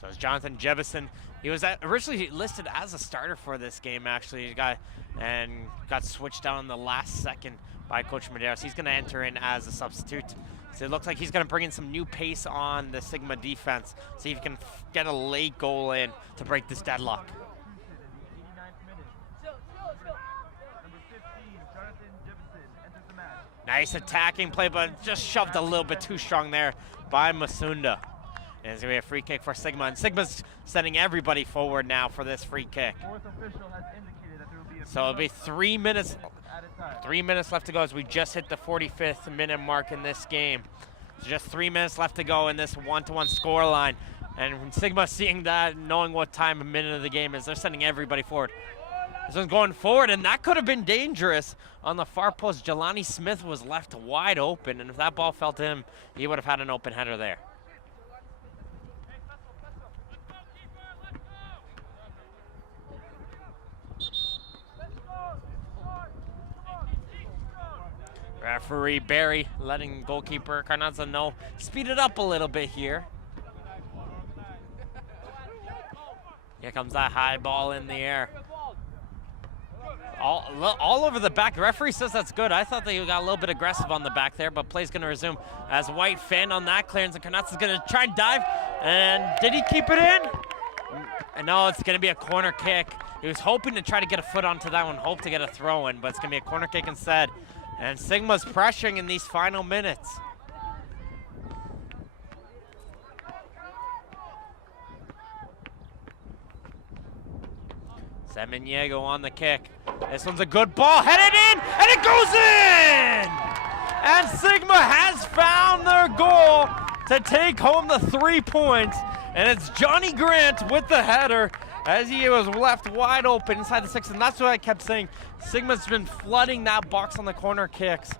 So it's Jonathan Jebison. He was originally listed as a starter for this game, actually. He got switched out in the last second by Coach Medeiros. He's going to enter in as a substitute. So it looks like he's going to bring in some new pace on the Sigma defense. See if he can get a late goal in to break this deadlock. Nice attacking play, but just shoved a little bit too strong there by Masunda. And it's going to be a free kick for Sigma. And Sigma's sending everybody forward now for this free kick. So it'll be 3 minutes. 3 minutes left to go as we just hit the 45th minute mark in this game. So just 3 minutes left to go in this 1-1 score line. And Sigma seeing that, knowing what time a minute of the game is, they're sending everybody forward. This one's going forward, and that could have been dangerous. On the far post, Jelani Smith was left wide open, and if that ball fell to him, he would have had an open header there. Referee Barry letting goalkeeper Carnazza know, speed it up a little bit here. Here comes that high ball in the air. All over the back. The referee says that's good. I thought they got a little bit aggressive on the back there, but play's going to resume as White fanned on that clearance, and Carnazza's going to try and dive. And did he keep it in? And no, it's going to be a corner kick. He was hoping to try to get a foot onto that one, hope to get a throw in, but it's going to be a corner kick instead. And Sigma's pressuring in these final minutes. Samaniego on the kick. This one's a good ball, headed in, and it goes in! And Sigma has found their goal to take home the 3 points. And it's Johnny Grant with the header as he was left wide open inside the 6. And that's what I kept saying. Sigma's been flooding that box on the corner kicks.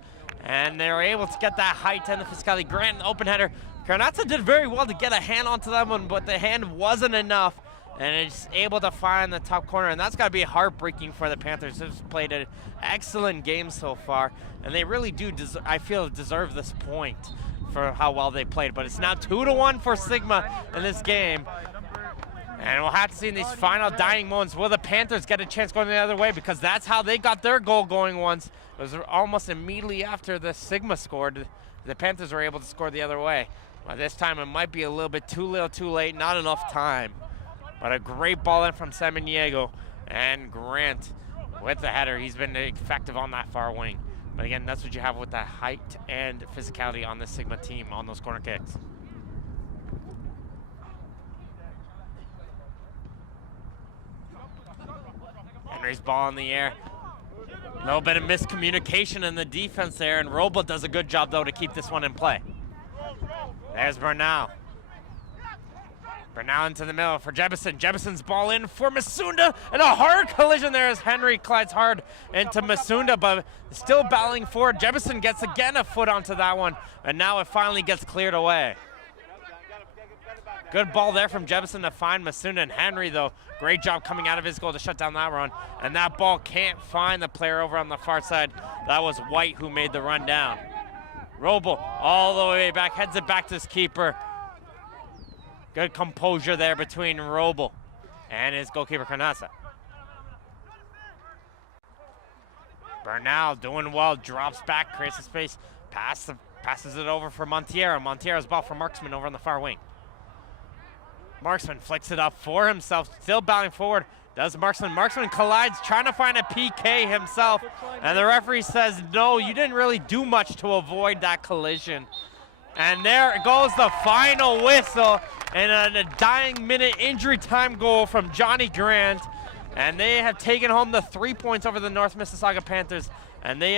And they were able to get that height and the physicality. Grant, open header. Carnazza did very well to get a hand onto that one, but the hand wasn't enough. And it's able to find the top corner. And that's got to be heartbreaking for the Panthers. They've played an excellent game so far. And they really do, I feel, deserve this point for how well they played. But it's now 2-1 for Sigma in this game. And we'll have to see in these final dying moments, will the Panthers get a chance going the other way? Because that's how they got their goal going once. It was almost immediately after the Sigma scored, the Panthers were able to score the other way. But this time it might be a little bit too little too late, not enough time. But a great ball in from Samaniego, and Grant with the header. He's been effective on that far wing. But again, that's what you have with that height and physicality on this Sigma team on those corner kicks. Henry's ball in the air. A little bit of miscommunication in the defense there, and Roble does a good job, though, to keep this one in play. There's Bernal. Bernal into the middle for Jebison. Jebison's ball in for Masunda, and a hard collision there as Henry collides hard into Masunda, but still battling forward. Jebison gets again a foot onto that one, and now it finally gets cleared away. Good ball there from Jebison to find Masunda, and Henry, though, great job coming out of his goal to shut down that run. And that ball can't find the player over on the far side. That was White who made the run down. Roble all the way back, heads it back to his keeper. Good composure there between Roble and his goalkeeper, Carnasa. Bernal doing well, drops back, creates a space, passes it over for Monteiro. Monteiro's ball for Marksman over on the far wing. Marksman flicks it up for himself, still bounding forward. Does Marksman. Marksman collides, trying to find a PK himself. And the referee says, no, you didn't really do much to avoid that collision. And there goes the final whistle. And a dying minute injury time goal from Johnny Grant. And they have taken home the 3 points over the North Mississauga Panthers. And they have